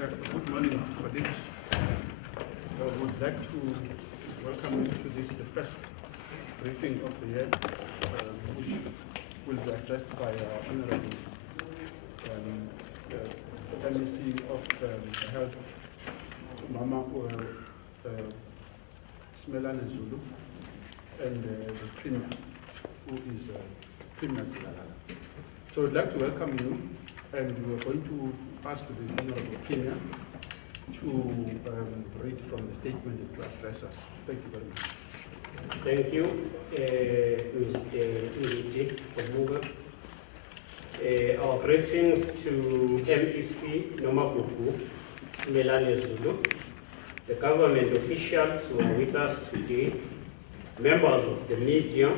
Good morning, colleagues. I would like to welcome you to this, the first briefing of the year, which will be addressed by our Honorable MEC of Health Ms Nomagugu Simelane-Zulu, and the Premier, who is Premier Zikalala. So I'd like to welcome you, and we're going to ask the Honorable Premier to read from the statement and to address us. Thank you very much. Thank you, Mr. Nomagugu. Our greetings to MEC Nomagugu Simelane-Zulu, the government officials who are with us today, members of the media,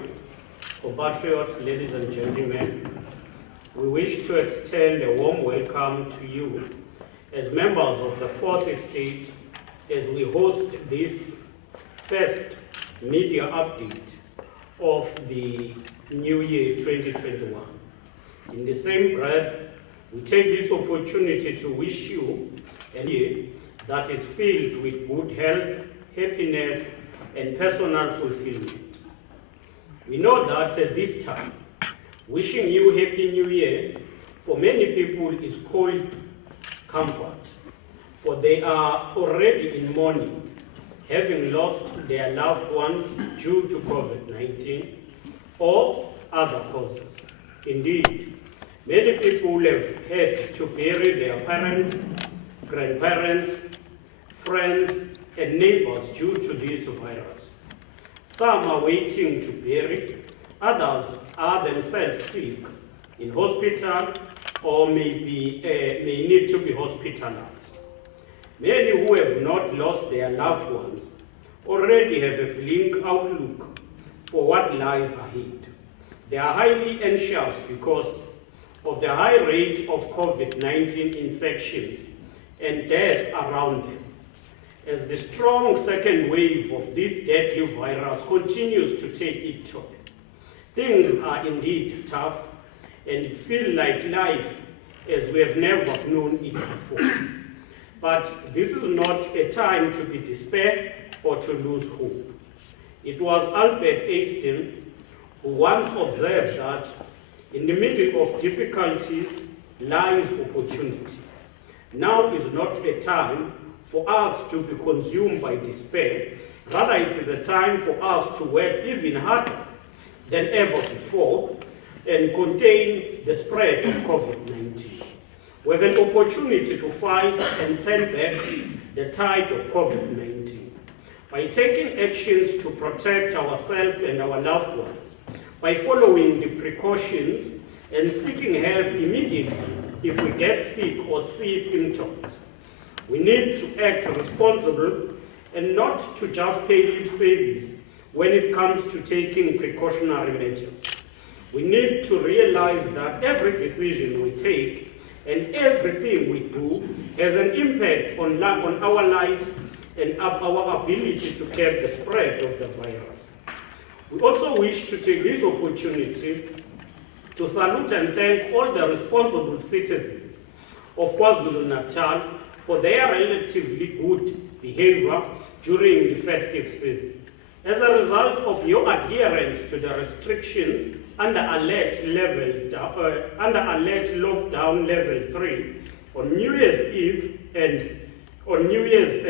compatriots, ladies and gentlemen. We wish to extend a warm welcome to you as members of the Fourth Estate as we host this first media update of the new year 2021. In the same breath, we take this opportunity to wish you a year that is filled with good health, happiness, and personal fulfillment. We know that at this time, wishing you Happy New Year for many people is called comfort, for they are already in mourning, having lost their loved ones due to COVID-19 or other causes. Indeed, many people have had to bury their parents, grandparents, friends, and neighbors due to this virus. Some are waiting to bury, others are themselves sick in hospital or may need to be hospitalized. Many who have not lost their loved ones already have a bleak outlook for what lies ahead. They are highly anxious because of the high rate of COVID-19 infections and death around them. As the strong second wave of this deadly virus continues to take its toll, things are indeed tough, and it feels like life as we have never known it before. But this is not a time to be despair or to lose hope. It was Albert Einstein who once observed that in the middle of difficulties lies opportunity. Now is not a time for us to be consumed by despair. Rather, it is a time for us to work even harder than ever before and contain the spread of COVID-19. We have an opportunity to fight and turn back the tide of COVID-19 by taking actions to protect ourselves and our loved ones, by following the precautions and seeking help immediately if we get sick or see symptoms. We need to act responsible and not to just pay lip service when it comes to taking precautionary measures. We need to realize that every decision we take and everything we do has an impact on our lives and our ability to curb the spread of the virus. We also wish to take this opportunity to salute and thank all the responsible citizens of KwaZulu Natal for their relatively good behavior during the festive season. As a result of your adherence to the restrictions under alert lockdown level 3 on New Year's Eve and on New Year's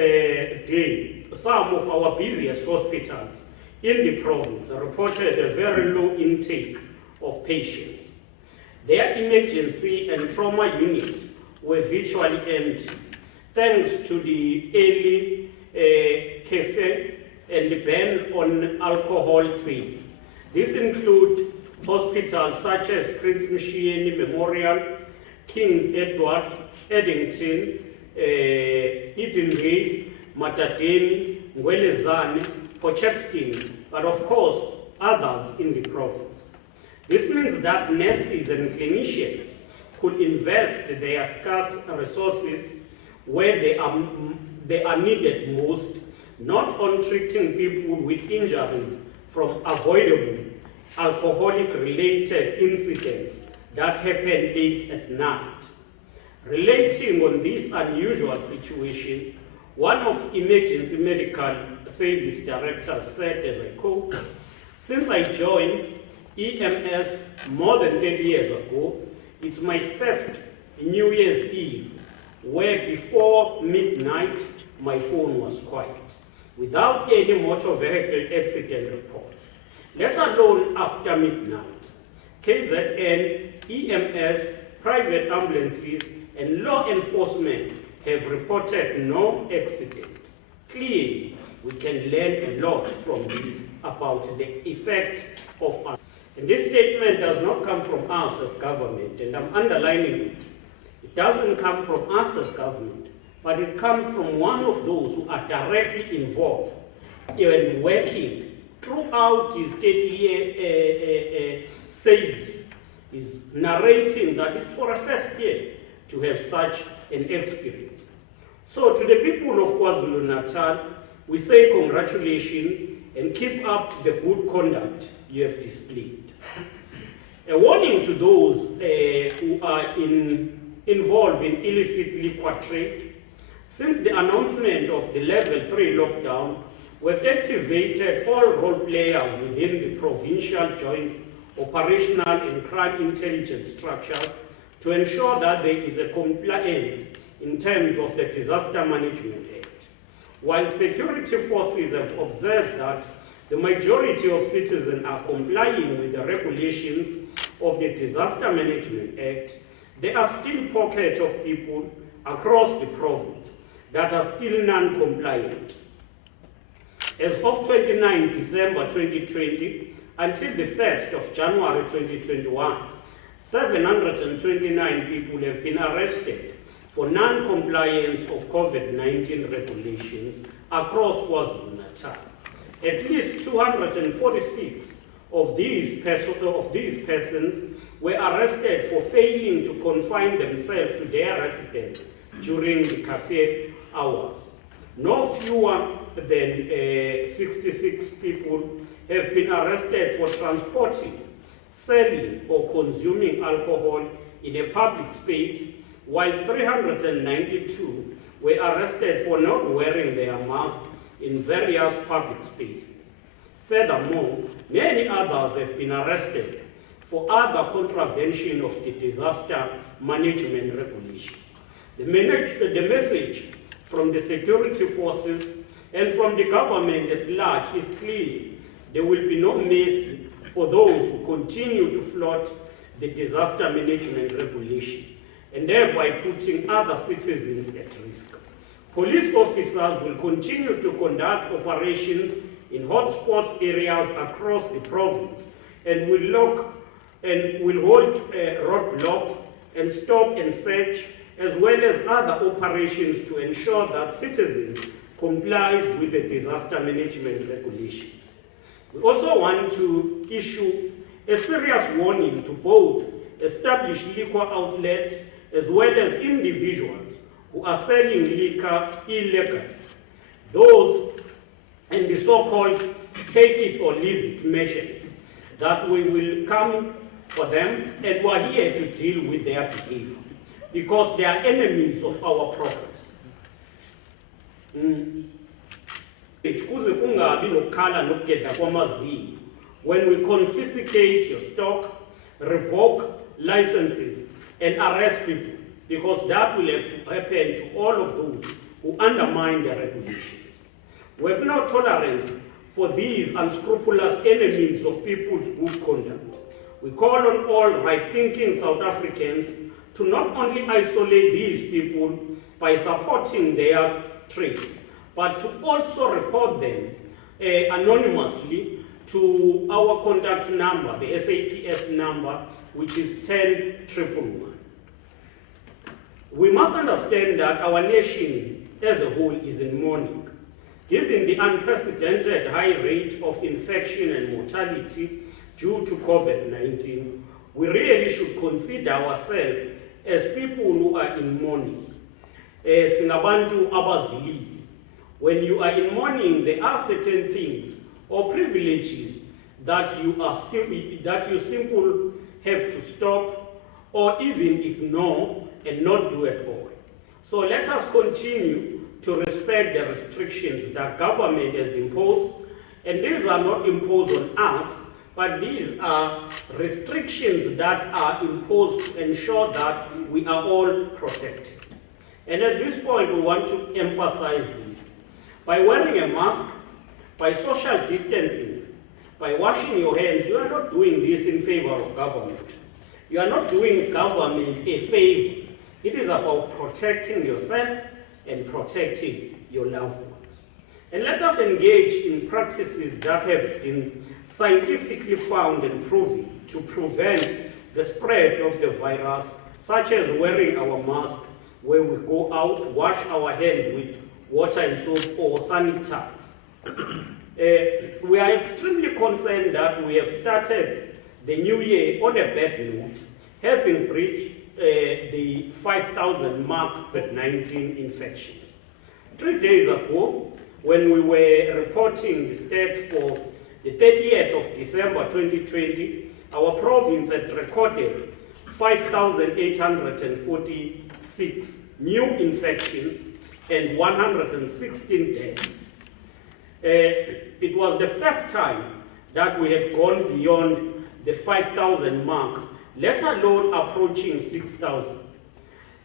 Day, some of our busiest hospitals in the province reported a very low intake of patients. Their emergency and trauma units were virtually empty, thanks to the early cafe and the ban on alcohol sale. This includes hospitals such as Prince Mshieni Memorial, King Edward, Eddington, Edenvale, Matadeni, Ngwelezane, Potchefstroom, but of course others in the province. This means that nurses and clinicians could invest their scarce resources where they are needed most, not on treating people with injuries from avoidable alcoholic-related incidents that happen late at night. Relating on this unusual situation, one of Emergency Medical Service Directors said, as I quote, "Since I joined EMS more than 30 years ago, it's my first New Year's Eve where before midnight my phone was quiet, without any motor vehicle accident reports, let alone after midnight. KZN, EMS, private ambulances, and law enforcement have reported no accident. Clearly, we can learn a lot from this about the effect of." And this statement does not come from us as government, and I'm underlining it. It doesn't come from us as government, but it comes from one of those who are directly involved in working throughout his 30-year service. Is narrating that it's for a first year to have such an experience. So to the people of KwaZulu Natal, we say congratulations and keep up the good conduct you have displayed. A warning to those who are involved in illicit liquor trade. Since the announcement of the level 3 lockdown, we've activated all role players within the provincial joint operational and crime intelligence structures to ensure that there is a compliance in terms of the Disaster Management Act. While security forces have observed that the majority of citizens are complying with the regulations of the Disaster Management Act, there are still pockets of people across the province that are still non-compliant. As of 29 December 2020, until the 1st of January 2021, 729 people have been arrested for non-compliance of COVID-19 regulations across KwaZulu Natal. At least 246 of these persons were arrested for failing to confine themselves to their residence during the curfew hours. No fewer than 66 people have been arrested for transporting, selling, or consuming alcohol in a public space, while 392 were arrested for not wearing their mask in various public spaces. Furthermore, many others have been arrested for other contravention of the disaster management regulation. The message from the security forces and from the government at large is clear. There will be no mercy for those who continue to flout the disaster management regulation and thereby putting other citizens at risk. Police officers will continue to conduct operations in hotspots areas across the province and will hold roadblocks and stop and search, as well as other operations to ensure that citizens comply with the disaster management regulations. We also want to issue a serious warning to both established liquor outlets as well as individuals who are selling liquor illegally. Those and the so-called take it or leave it measures, that we will come for them and we are here to deal with their behavior because they are enemies of our progress. When we confiscate your stock, revoke licenses, and arrest people, because that will have to happen to all of those who undermine the regulations. We have no tolerance for these unscrupulous enemies of people's good conduct. We call on all right-thinking South Africans to not only isolate these people by supporting their trade, but to also report them anonymously to our contact number, the SAPS number, which is 10-111. We must understand that our nation as a whole is in mourning. Given the unprecedented high rate of infection and mortality due to COVID-19, we really should consider ourselves as people who are in mourning. Singabantu abazili. When you are in mourning, there are certain things or privileges that you simply have to stop or even ignore and not do at all. So let us continue to respect the restrictions that government has imposed, and these are not imposed on us, but these are restrictions that are imposed to ensure that we are all protected. And at this point, we want to emphasize this. By wearing a mask, by social distancing, by washing your hands, you are not doing this in favor of government. You are not doing government a favor. It is about protecting yourself and protecting your loved ones. And let us engage in practices that have been scientifically found and proven to prevent the spread of the virus, such as wearing our mask when we go out, wash our hands with water and soap, or sanitize. We are extremely concerned that we have started the new year on a bad note, having breached the 5,000 mark with 19 infections. 3 days ago, when we were reporting the stats for the 30th of December 2020, our province had recorded 5,846 new infections and 116 deaths. It was the first time that we had gone beyond the 5,000 mark, let alone approaching 6,000.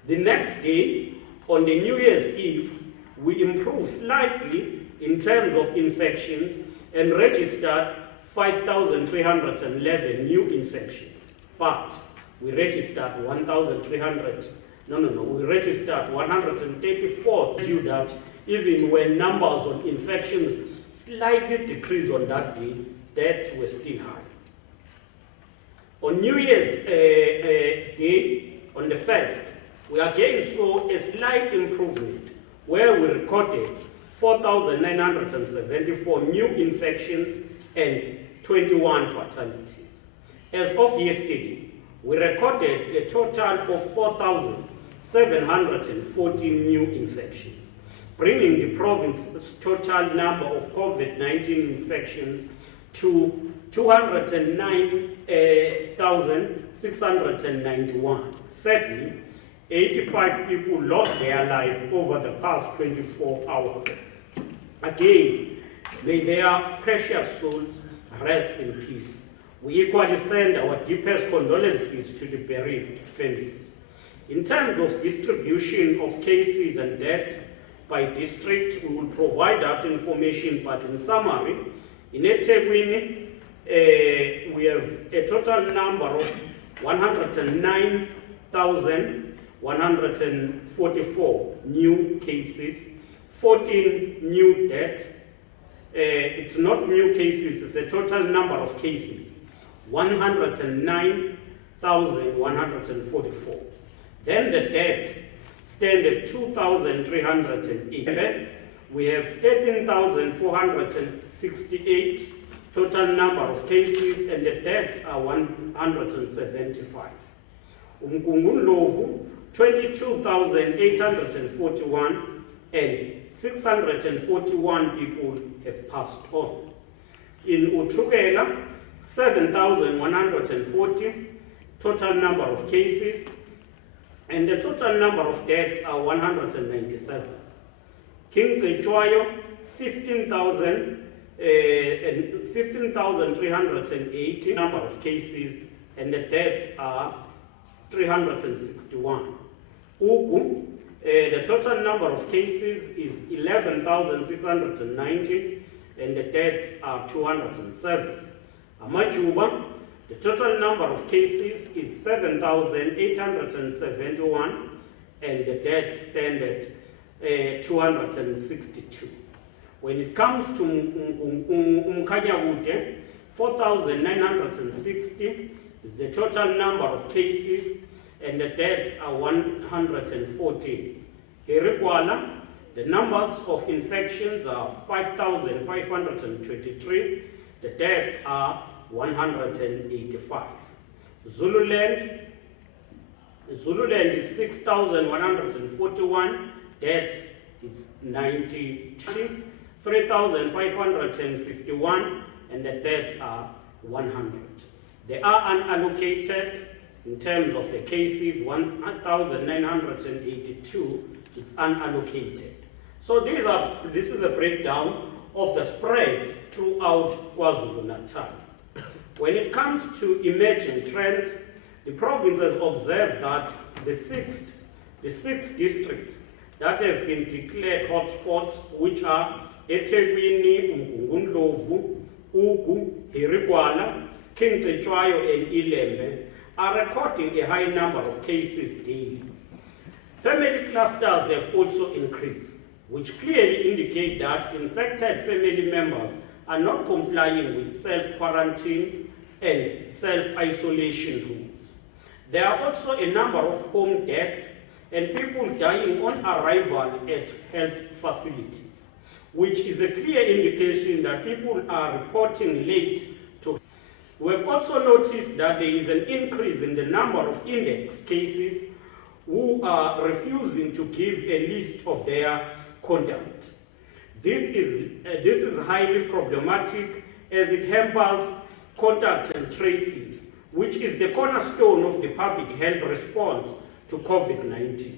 The next day, on the New Year's Eve, we improved slightly in terms of infections and registered 5,311 new infections. But we registered 134. You that even when numbers of infections slightly decreased on that day, deaths were still high. On New Year's Day, on the 1st, we again saw a slight improvement where we recorded 4,974 new infections and 21 fatalities. As of yesterday, we recorded a total of 4,714 new infections, bringing the province's total number of COVID-19 infections to 209,691. Sadly, 85 people lost their life over the past 24 hours. Again, may their precious souls rest in peace. We equally send our deepest condolences to the bereaved families. In terms of distribution of cases and deaths by district, we will provide that information, but in summary, in eThekwini, we have a total number of 109,144 new cases, 14 new deaths. It's not new cases, it's a total number of cases, 109,144. Then the deaths stand at 2,308. We have 13,468 total number of cases, and the deaths are 175. Umgungundlovu, 22,841, and 641 people have passed on. In Uthukela, 7,140 total number of cases, and the total number of deaths are 197. King Cetshwayo, 15,380 number of cases, and the deaths are 361. Ugu, the total number of cases is 11,690, and the deaths are 207. Amajuba, the total number of cases is 7,871, and the deaths stand at 262. When it comes to Umkhanyakude, 4,960 is the total number of cases, and the deaths are 114. Hirikwala, the numbers of infections are 5,523, the deaths are 185. Zululand is 6,141, deaths is 92. 3,551, and the deaths are 100. There are unallocated In terms of the cases, 1,982, it's unallocated. So this is a breakdown of the spread throughout KwaZulu Natal. When it comes to emerging trends, the province has observed that the six districts that have been declared hotspots, which are eThekwini, Umgungundlovu, Ugu, Hirikwala, King Cetshwayo, and Ilembe, are recording a high number of cases daily. Family clusters have also increased, which clearly indicate that infected family members are not complying with self-quarantine and self-isolation rules. There are also a number of home deaths and people dying on arrival at health facilities, which is a clear indication that people are reporting late to. We have also noticed that there is an increase in the number of index cases who are refusing to give a list of their conduct. This is highly problematic as it hampers contact and tracing, which is the cornerstone of the public health response to COVID-19.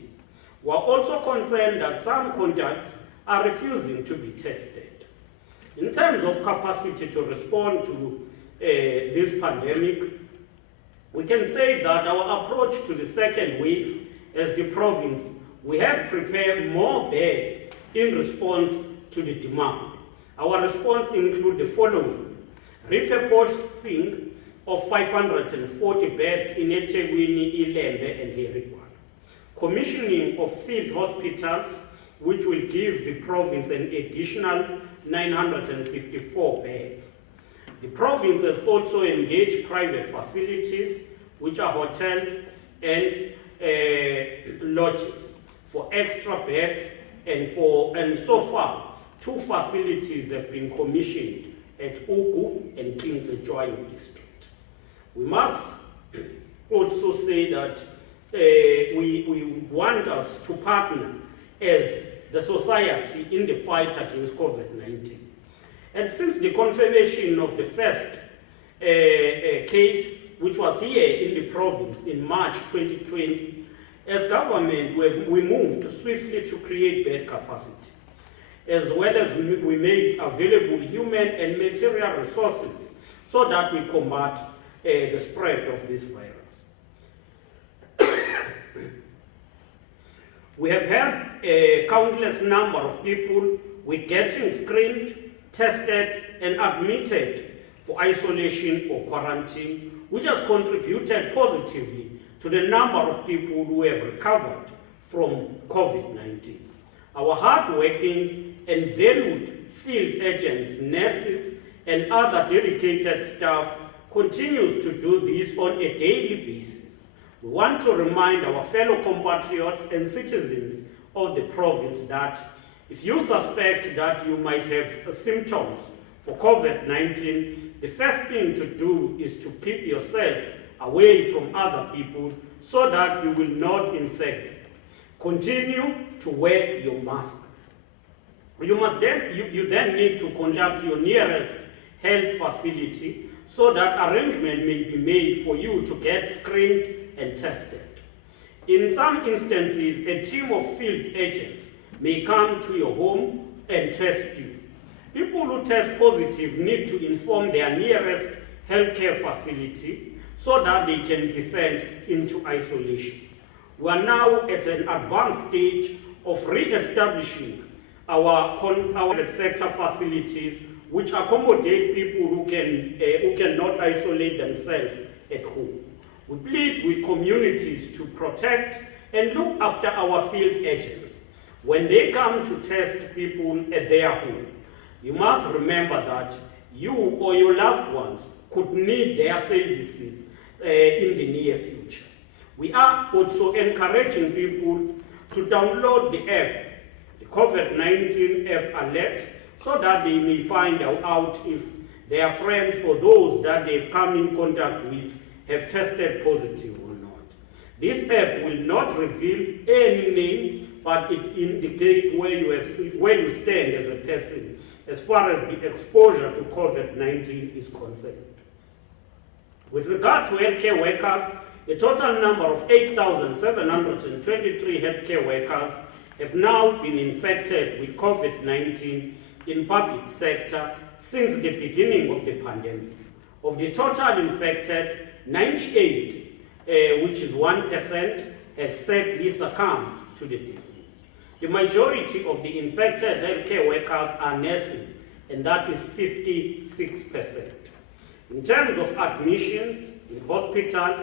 We are also concerned that some contacts are refusing to be tested. In terms of capacity to respond to this pandemic, we can say that our approach to the second wave as the province, we have prepared more beds in response to the demand. Our response includes the following: repurposing of 540 beds in eThekwini, Ilembe, and Hirikwala. Commissioning of field hospitals, which will give the province an additional 954 beds. The province has also engaged private facilities, which are hotels and lodges, for extra beds, and so far 2 facilities have been commissioned at Ugu and King Cetshwayo district. We must also say that we want us to partner as the society in the fight against COVID-19. And since the confirmation of the first case, which was here in the province in March 2020, as government, we moved swiftly to create bed capacity, as well as we made available human and material resources so that we combat the spread of this virus. We have helped a countless number of people with getting screened, tested, and admitted for isolation or quarantine, which has contributed positively to the number of people who have recovered from COVID-19. Our hard-working and valued field agents, nurses, and other dedicated staff continues to do this on a daily basis. We want to remind our fellow compatriots and citizens of the province that if you suspect that you might have symptoms for COVID-19, the first thing to do is to keep yourself away from other people so that you will not infect them. Continue to wear your mask. You then need to contact your nearest health facility so that arrangement may be made for you to get screened and tested. In some instances, a team of field agents may come to your home and test you. People who test positive need to inform their nearest healthcare facility so that they can be sent into isolation. We are now at an advanced stage of re-establishing our sector facilities which accommodate people who cannot isolate themselves at home. We plead with communities to protect and look after our field agents when they come to test people at their home. You must remember that you or your loved ones could need their services in the near future. We are also encouraging people to download the app, the COVID-19 app alert, so that they may find out if their friends or those that they've come in contact with have tested positive or not. This app will not reveal any name, but it indicates where you stand as a person as far as the exposure to COVID-19 is concerned. With regard to healthcare workers, a total number of 8,723 healthcare workers have now been infected with COVID-19 in public sector since the beginning of the pandemic. Of the total infected, 98, which is 1%, have sadly succumbed to the disease. The majority of the infected healthcare workers are nurses, and that is 56%. In terms of admissions in hospital,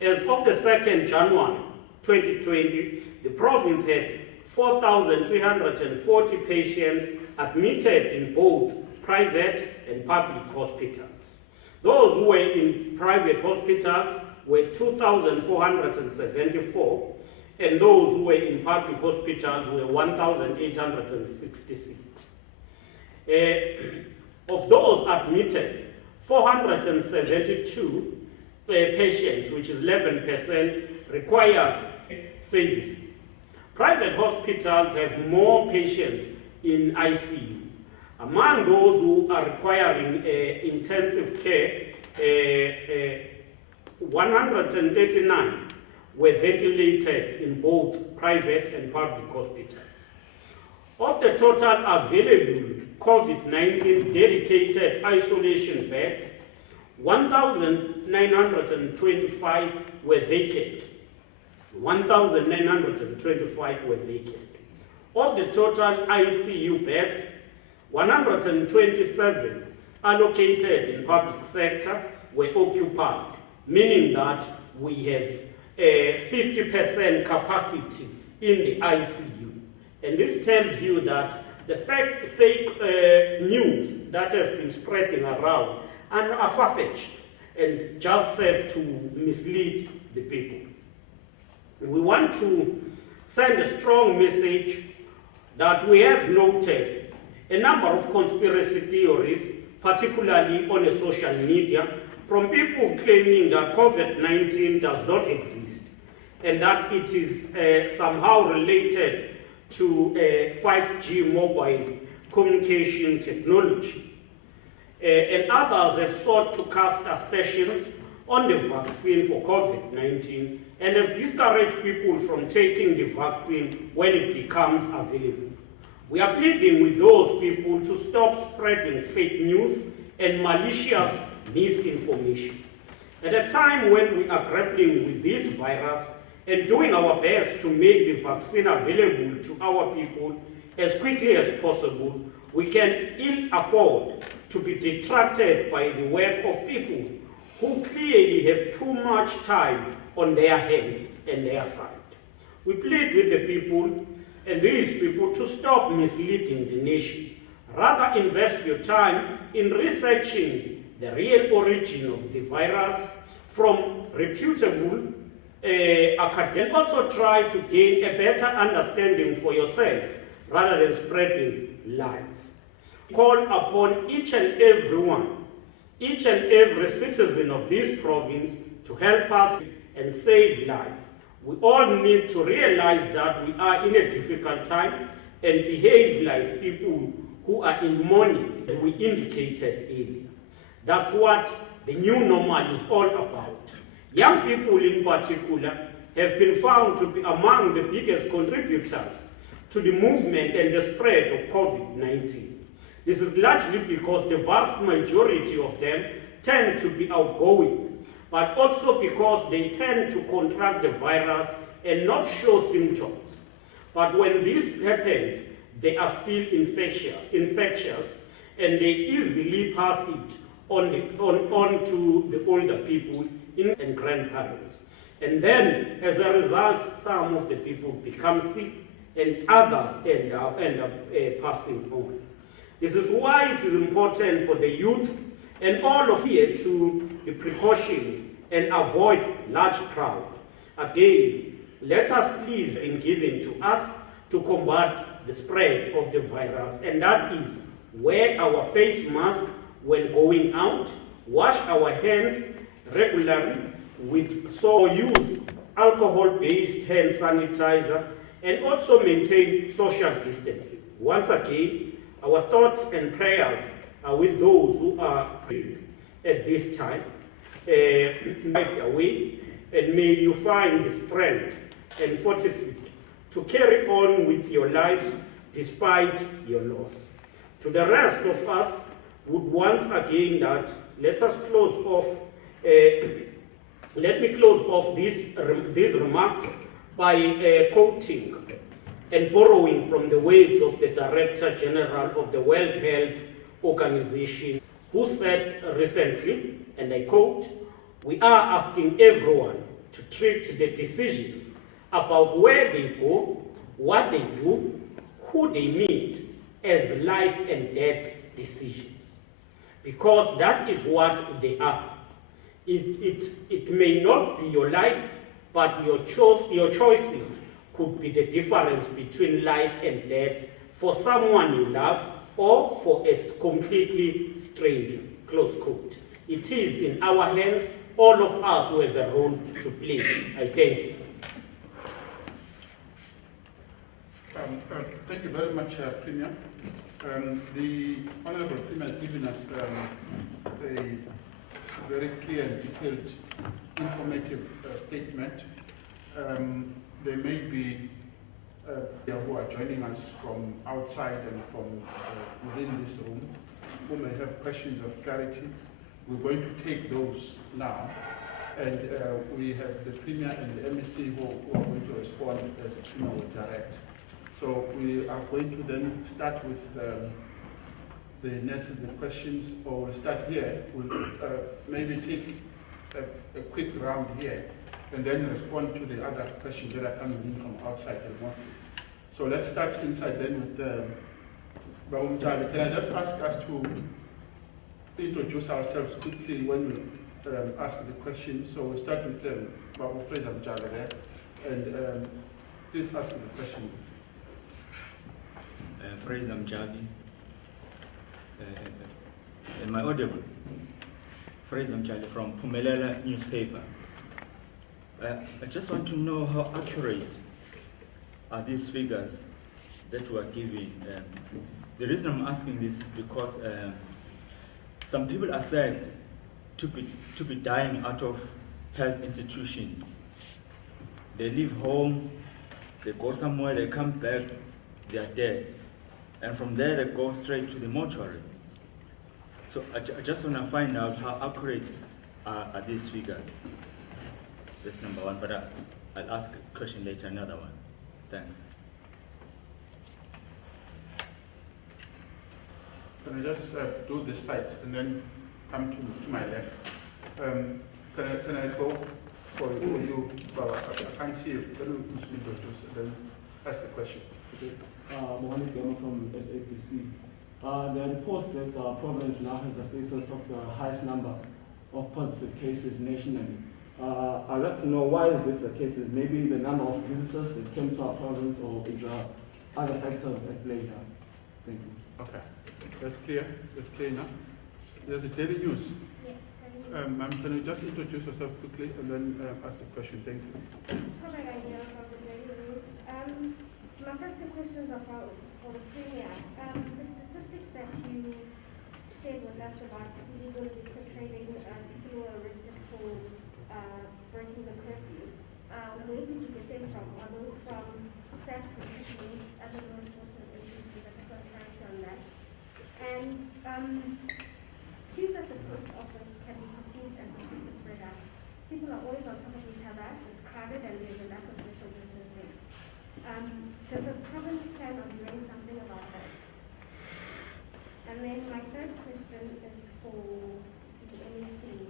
as of the 2nd January 2020, the province had 4,340 patients admitted in both private and public hospitals. Those who were in private hospitals were 2,474, and those who were in public hospitals were 1,866. Of those admitted, 472 patients, which is 11%, required services. Private hospitals have more patients in ICU. Among those who are requiring intensive care, 139 were ventilated in both private and public hospitals. Of the total available COVID-19 dedicated isolation beds, 1,925 were vacant. 1,925 were vacant. Of the total ICU beds, 127 allocated in public sector were occupied, meaning that we have 50% capacity in the ICU. And this tells you that the fake news that have been spreading around are far-fetched and just serve to mislead the people. We want to send a strong message that we have noted a number of conspiracy theories, particularly on the social media, from people claiming that COVID-19 does not exist and that it is somehow related to 5G mobile communication technology. And others have sought to cast aspersions on the vaccine for COVID-19 and have discouraged people from taking the vaccine when it becomes available. We are pleading with those people to stop spreading fake news and malicious misinformation. At a time when we are grappling with this virus and doing our best to make the vaccine available to our people as quickly as possible, we can ill afford to be detracted by the work of people who clearly have too much time on their hands and their side. We plead with the people and these people to stop misleading the nation. Rather, invest your time in researching the real origin of the virus from reputable academics, and also try to gain a better understanding for yourself rather than spreading lies. Call upon each and everyone, each and every citizen of this province to help us and save life. We all need to realize that we are in a difficult time and behave like people who are in mourning, as we indicated earlier. That's what the new normal is all about. Young people in particular have been found to be among the biggest contributors to the movement and the spread of COVID-19. This is largely because the vast majority of them tend to be outgoing, but also because they tend to contract the virus and not show symptoms. But when this happens, they are still infectious, and they easily pass it on to the older people and grandparents. And then, as a result, some of the people become sick and others end up passing on. This is why it is important for the youth and all of you to the precautions and avoid large crowds. Again, let us please be given to us to combat the spread of the virus, and that is wear our face mask when going out, wash our hands regularly use alcohol-based hand sanitizer, and also maintain social distancing. Once again, our thoughts and prayers are with those who are at this time, away, and may you find the strength and fortitude to carry on with your lives despite your loss. To the rest of us, would once again that let me close off these remarks by quoting and borrowing from the words of the Director General of the World Health Organization, who said recently, and I quote, "We are asking everyone to treat the decisions about where they go, what they do, who they meet as life and death decisions, because that is what they are. It may not be your life, but your choices could be the difference between life and death for someone you love or for a completely stranger," close quote. It is in our hands, all of us who have a role to play. I thank you. Thank you very much, Premier. The Honourable Premier has given us a very clear and detailed, informative statement. There may be who are joining us from outside and from within this room who may have questions of clarity. We're going to take those now, and we have the Premier and the MEC who are going to respond as the Premier will direct. So we are going to then start with the next of the questions, or we'll start here. We'll maybe take a quick round here, and then respond to the other questions that are coming in from outside remotely. So let's start inside then with Baumjali. Can I just ask us to introduce ourselves quickly when we ask the question? So we'll start with Babu Fraser Mjali there, and please ask the question. Fraser Mjali. Am I audible? Fraser Mjali from Phumelela newspaper. I just want to know how accurate are these figures that were given. The reason I'm asking this is because some people are said to be dying out of health institutions. They leave home, they go somewhere, they come back, they are dead. And from there they go straight to the mortuary. So I just want to find out how accurate are these figures. That's number one, but I'll ask a question later, another one. Thanks. Can I just do this side and then come to my left? Can I go for you, Baba? I can't see you. Can you introduce and then ask the question? Okay. Mohamed Gama from SABC. There are reports that Providence now has the status of the highest number of positive cases nationally. I'd like to know why is this the case? Is maybe the number of visitors that came to our province, or is there other factors at play here? Thank you. Okay, that's clear. That's clear enough. There's a daily news. Yes. Ma'am, can you just introduce yourself quickly and then ask the question? Thank you. So my idea from the daily news. My first two questions are for the Premier. The statistics that you shared with us about illegal liquor trading, people who are arrested for breaking the curfew, where did you get them from? Are those from SAPS, police, other law enforcement agencies? I just want clarity on that. And queues at the post office can be perceived as a super spreader. People are always on top of each other, it's crowded, and there's a lack of social distancing. Does the province plan on doing something about that? And then my third question is for the MEC.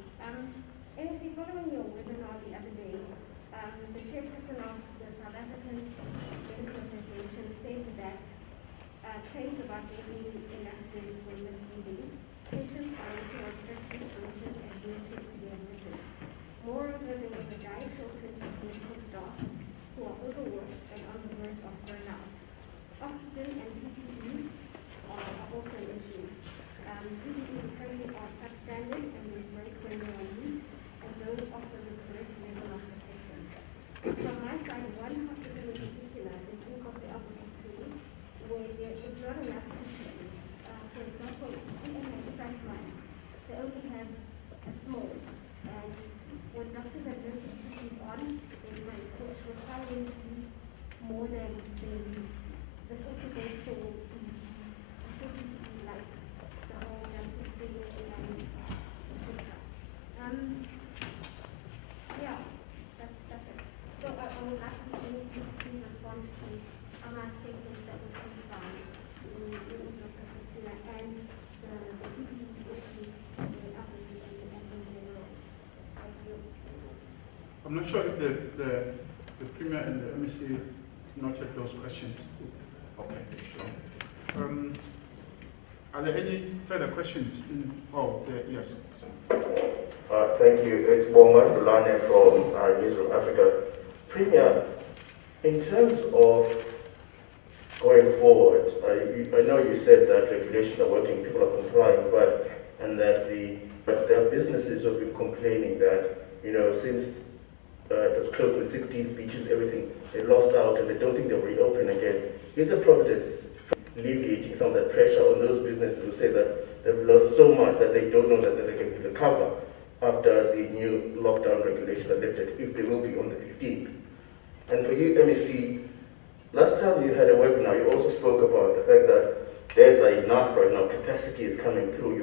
MEC, following your webinar the other day, the chairperson of the South African Medical Association said that claims about there being enough beds were misleading. Patients are also on stretchers, branches, and wheelchairs to be admitted. Moreover, there was a dire shortage of medical staff who are overworked and on the verge of burnout. Oxygen and PPEs are also an issue. PPEs currently are substandard and they break when they are used, and don't offer the correct level of protection. From my side, one hospital in particular is in KwaZulu Natal, where there is not enough PPEs. I'm not sure if the Premier and the MEC noted those questions. Okay, sure. Are there any further questions? Yes. Thank you. It's Boma Dulane from News from Africa. Premier, in terms of going forward, I know you said that regulations are working, people are complying, but there are businesses who have been complaining that, since it was closed in the 16th, beaches, everything, they lost out and they don't think they'll reopen again. Is the Providence alleviating some of that pressure on those businesses who say that they've lost so much that they don't know that they can recover after the new lockdown regulations are lifted, if they will be on the 15th? And for you, MEC, last time you had a webinar, you also spoke about the fact that beds are enough right now, capacity is coming through,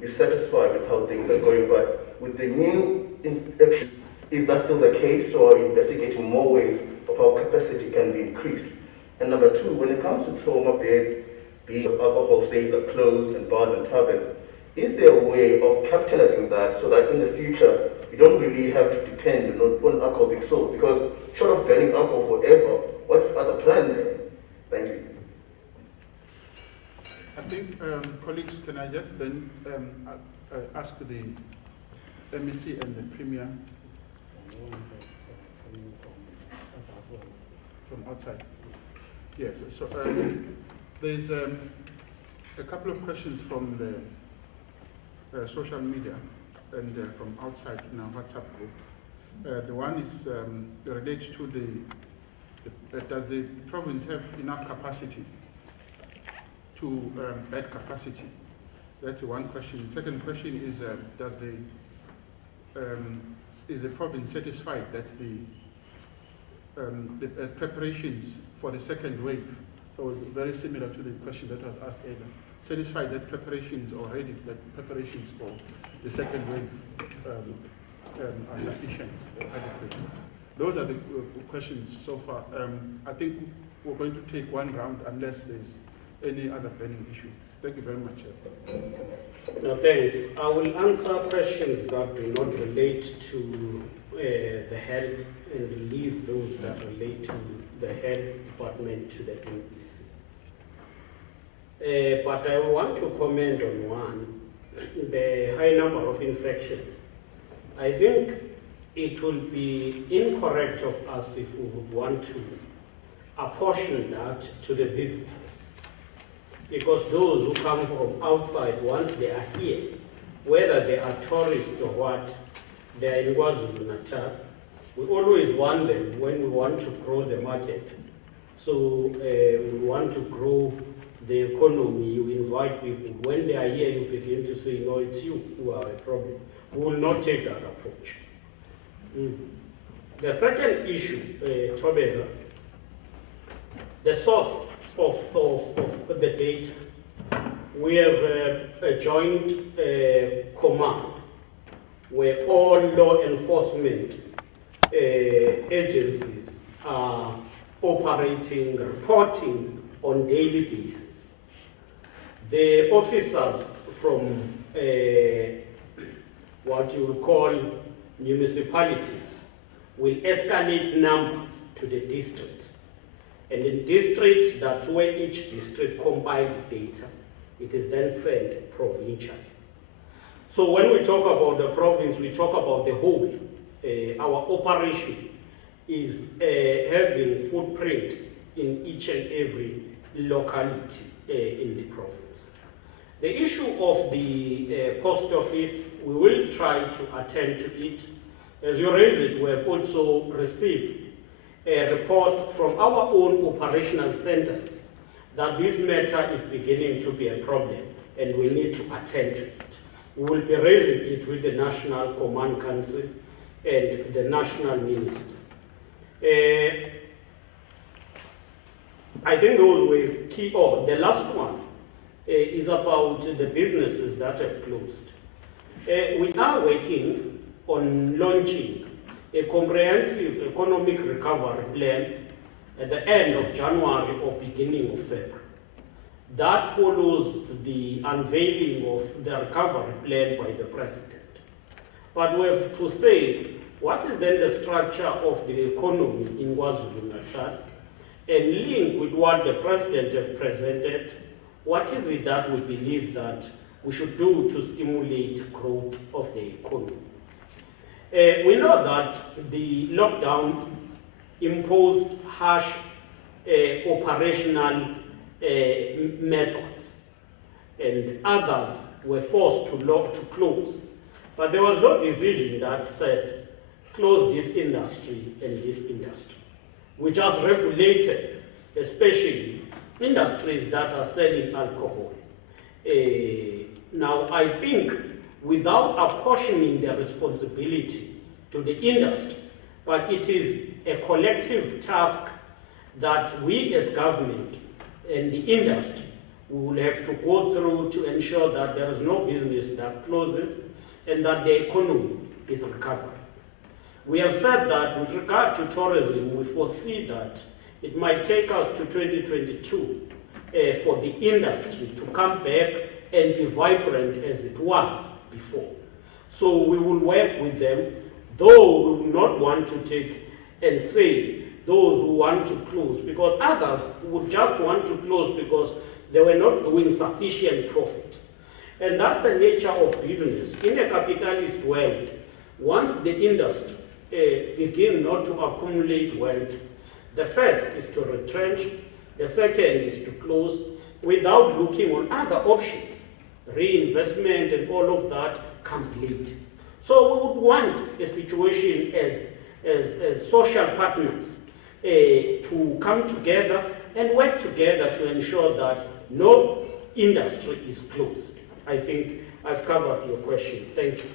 you're satisfied with how things are going, but with the new infection, is that still the case, or are you investigating more ways of how capacity can be increased? And number two, when it comes to trauma beds, being alcohol sales are closed and bars and taverns, is there a way of capitalizing that so that in the future you don't really have to depend on alcohol being sold? Because short of banning alcohol forever, what's the other plan there? Thank you. I think, colleagues, can I just then ask the MEC and the Premier from outside? Yes, so there's a couple of questions from the social media and from outside in our WhatsApp group. The one is related to does the province have enough capacity to bed capacity? That's one question. The second question is is the province satisfied that the preparations for the second wave, so it's very similar to the question that was asked earlier, satisfied that preparations already, that preparations for the second wave are sufficient or adequate? Those are the questions so far. I think we're going to take one round unless there's any other burning issue. Thank you very much. No, thanks. I will answer questions that do not relate to the health and leave those that relate to the health department to the NEC. But I want to comment on one, the high number of infections. I think it will be incorrect of us if we would want to apportion that to the visitors. Because those who come from outside, once they are here, whether they are tourists or what, they are in KwaZulu Natal. We always want them when we want to grow the market. So we want to grow the economy, you invite people. When they are here, you begin to say, no, it's you who are a problem. We will not take that approach. The second issue, Tobela, the source of the data. We have a joint command where all law enforcement agencies are operating, reporting on daily basis. The officers from what you would call municipalities will escalate numbers to the districts. And in districts, that's where each district compiles data. It is then sent provincial. So when we talk about the province, we talk about the whole. Our operation is having footprint in each and every locality in the province. The issue of the post office, we will try to attend to it. As you raised it, we have also received reports from our own operational centers that this matter is beginning to be a problem and we need to attend to it. We will be raising it with the National Command Council and the National Minister. I think those were key. The last one is about the businesses that have closed. We are working on launching a comprehensive economic recovery plan at the end of January or beginning of February. That follows the unveiling of the recovery plan by the President. But we have to say what is then the structure of the economy in KwaZulu Natal, and link with what the President has presented, what is it that we believe that we should do to stimulate growth of the economy. We know that the lockdown imposed harsh operational methods, and others were forced to close. But there was no decision that said, close this industry and this industry. We just regulated, especially industries that are selling alcohol. Now, I think without apportioning the responsibility to the industry, but it is a collective task that we as government and the industry will have to go through to ensure that there is no business that closes and that the economy is recovered. We have said that with regard to tourism, we foresee that it might take us to 2022 for the industry to come back and be vibrant as it was before. So we will work with them, though we will not want to take and say those who want to close, because others would just want to close because they were not doing sufficient profit. And that's the nature of business. In a capitalist world, once the industry begin not to accumulate wealth, the first is to retrench, the second is to close without looking on other options. Reinvestment and all of that comes late. So we would want a situation as social partners to come together and work together to ensure that no industry is closed. I think I've covered your question. Thank you.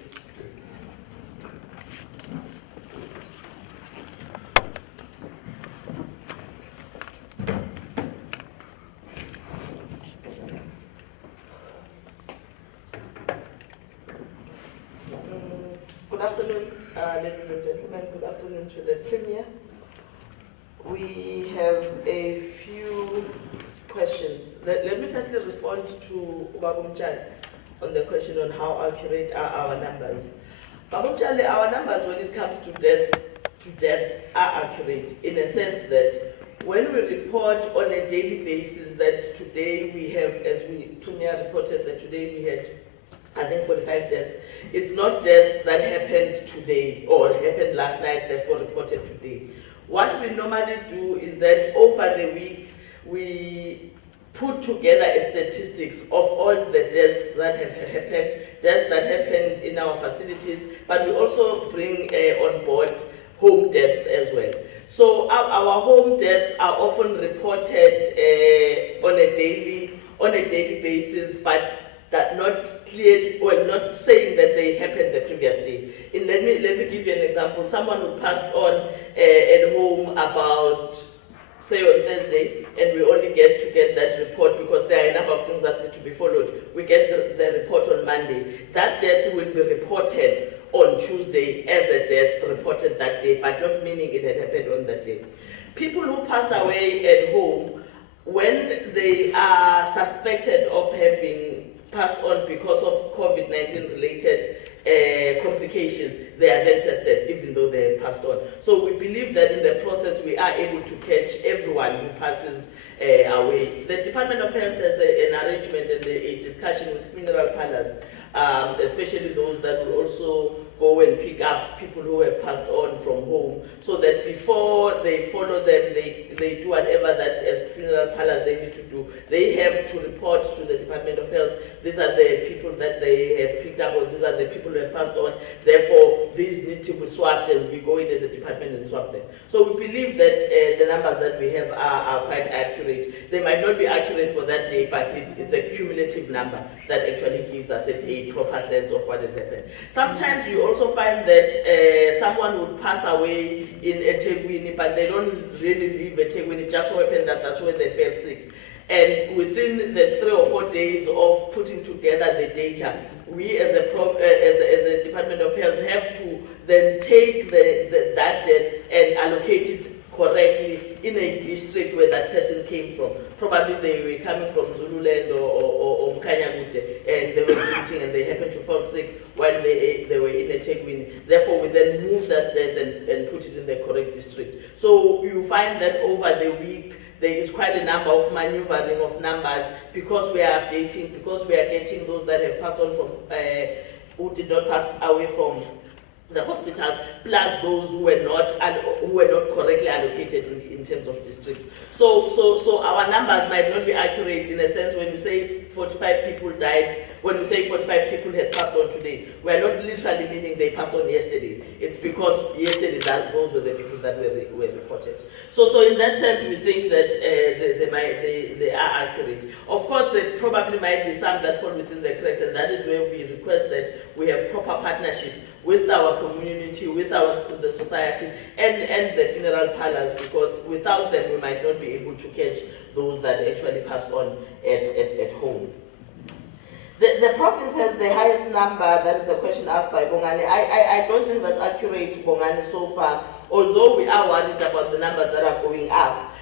Good afternoon, ladies and gentlemen. Good afternoon to the Premier. We have a few questions. Let me firstly respond to Babumchale on the question on how accurate are our numbers. Babumchale, our numbers when it comes to deaths are accurate in a sense that when we report on a daily basis that today we have, as Premier reported that today we had, I think 45 deaths. It's not deaths that happened today or happened last night, therefore reported today. What we normally do is that over the week, we put together a statistics of all the deaths that have happened in our facilities, but we also bring on board home deaths as well. So our home deaths are often reported on a daily basis, but that not clearly, or not saying that they happened the previous day. Let me give you an example. Someone who passed on at home about, say on Thursday, and we only get that report because there are a number of things that need to be followed. We get the report on Monday. That death will be reported on Tuesday as a death reported that day, but not meaning it had happened on that day. People who passed away at home, when they are suspected of having passed on because of COVID-19 related complications, they are then tested even though they have passed on. So we believe that in the process we are able to catch everyone who passes away. The Department of Health has an arrangement and a discussion with funeral parlors, especially those that will also go and pick up people who have passed on from home, so that before they follow them, they do whatever that as funeral parlors they need to do. They have to report to the Department of Health, these are the people that they have picked up, or these are the people who have passed on, therefore these need to be swapped, and we go in as a department and swap them. So we believe that the numbers that we have are quite accurate. They might not be accurate for that day, but it's a cumulative number that actually gives us a proper sense of what has happened. Sometimes you also find that someone would pass away in eThekwini, but they don't really live eThekwini. It just so happened that that's when they fell sick. And within the 3 or 4 days of putting together the data, we as a Department of Health have to then take that death and allocate it correctly in a district where that person came from. Probably they were coming from Zululand or Mkanyagute, and they were visiting and they happened to fall sick while they were in eThekwini. Therefore, we then moved that there and put it in the correct district. So you find that over the week, there is quite a number of maneuvering of numbers because we are updating, because we are getting those that have passed on from, who did not pass away from the hospitals, plus those who were not correctly allocated in terms of districts. So our numbers might not be accurate in a sense when we say 45 people died, when we say 45 people had passed on today. We are not literally meaning they passed on yesterday. It's because yesterday those were the people that were reported. So in that sense, we think that they are accurate. Of course, there probably might be some that fall within the cracks, and that is where we request that we have proper partnerships with our community, with the society, and the funeral parlors, because without them we might not be able to catch those that actually pass on at home. The province has the highest number, that is the question asked by Bongani. I don't think that's accurate, Bongani, so far, although we are worried about the numbers that are going up.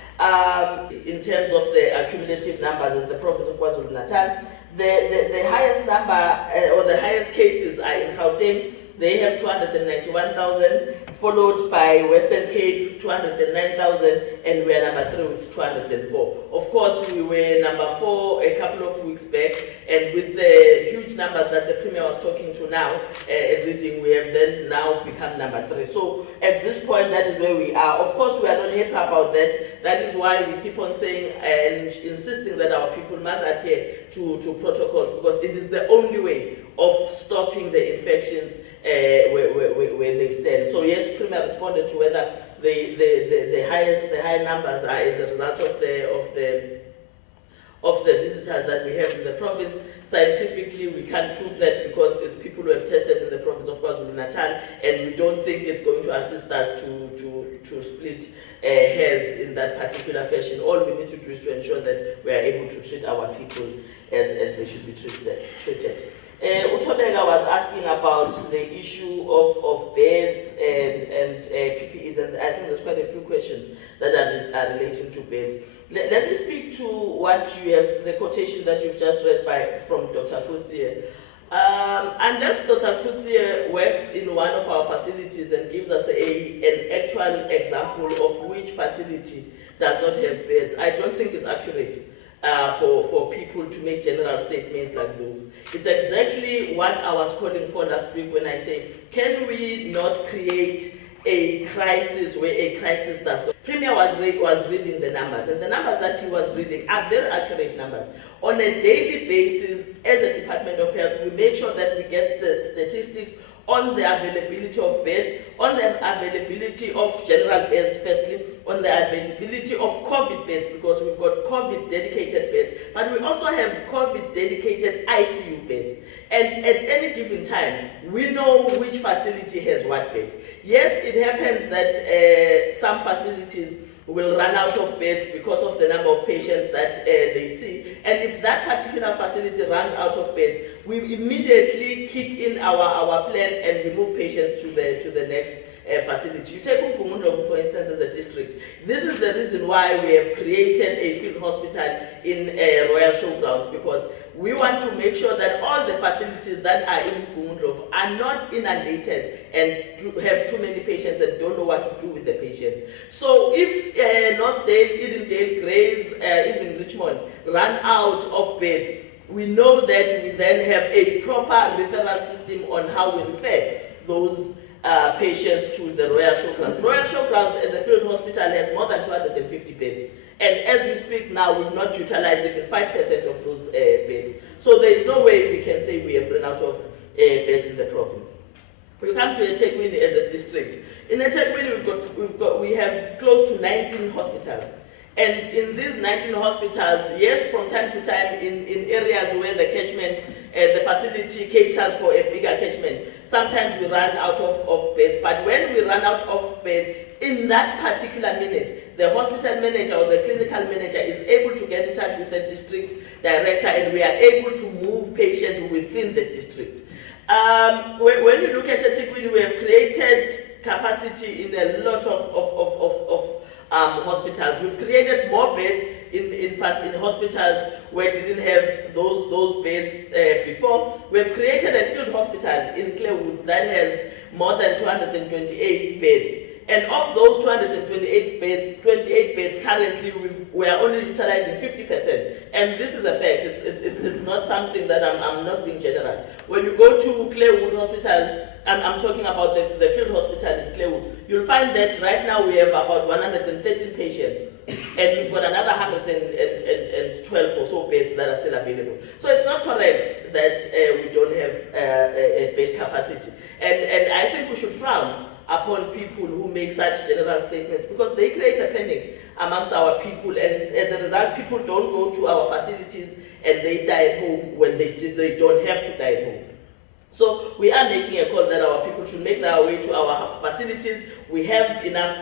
In terms of the accumulative numbers as the province of KwaZulu Natal, the highest number or the highest cases are in Gauteng. They have 291,000, followed by Western Cape, 209,000, and we are number 3 with 204. Of course, we were number 4 a couple of weeks back, and with the huge numbers that the Premier was talking to now, reading, we have then now become number 3. So at this point, that is where we are. Of course, we are not happy about that. That is why we keep on saying and insisting that our people must adhere to protocols, because it is the only way of stopping the infections where they stand. So yes, Premier responded to whether the high numbers are as a result of the visitors that we have in the province. Scientifically, we can't prove that because it's people who have tested in the province of KwaZulu Natal, and we don't think it's going to assist us to split hairs in that particular fashion. All we need to do is to ensure that we are able to treat our people as they should be treated. Utobega was asking about the issue of beds and PPEs, and I think there's quite a few questions that are relating to beds. Let me speak to what you have, the quotation that you've just read from Dr. Kutsie. Unless Dr. Kutsie works in one of our facilities and gives us an actual example of which facility does not have beds, I don't think it's accurate. For people to make general statements like those. It's exactly what I was calling for last week when I said, can we not create a crisis where a crisis does not? Premier was reading the numbers, and the numbers that he was reading are very accurate numbers. On a daily basis, as a Department of Health, we make sure that we get the statistics on the availability of beds, on the availability of general beds firstly, on the availability of COVID beds, because we've got COVID dedicated beds, but we also have COVID dedicated ICU beds. And at any given time, we know which facility has what bed. Yes, it happens that some facilities will run out of beds because of the number of patients that they see. And if that particular facility runs out of beds, we immediately kick in our plan and we move patients to the next facility. You take Mpumalanga, for instance, as a district. This is the reason why we have created a field hospital in Royal Showgrounds, because we want to make sure that all the facilities that are in Mpumalanga are not inundated and have too many patients and don't know what to do with the patients. So if Northdale, Edendale, Grays, even Richmond run out of beds, we know that we then have a proper referral system on how we refer those patients to the Royal Showgrounds. Royal Showgrounds as a field hospital has more than 250 beds. And as we speak now, we've not utilized even 5% of those beds. So there is no way we can say we have run out of beds in the province. We come to eThekwini as a district. In eThekwini, we have close to 19 hospitals. And in these 19 hospitals, yes, from time to time, in areas where the catchment, the facility caters for a bigger catchment, sometimes we run out of beds. But when we run out of beds, in that particular minute, the hospital manager or the clinical manager is able to get in touch with the district director, and we are able to move patients within the district. When you look at eThekwini, we have created capacity in a lot of hospitals. We've created more beds in hospitals where we didn't have those beds before. We've created a field hospital in Clearwood that has more than 228 beds. And of those 228 beds, currently we are only utilizing 50%. And this is a fact. It's not something that I'm not being general. When you go to Clearwood Hospital, I'm talking about the field hospital in Clearwood, you'll find that right now we have about 113 patients. And we've got another 112 or so beds that are still available. So it's not correct that we don't have a bed capacity. And I think we should frown upon people who make such general statements, because they create a panic amongst our people, and as a result, people don't go to our facilities and they die at home when they don't have to die at home. So we are making a call that our people should make their way to our facilities. We have enough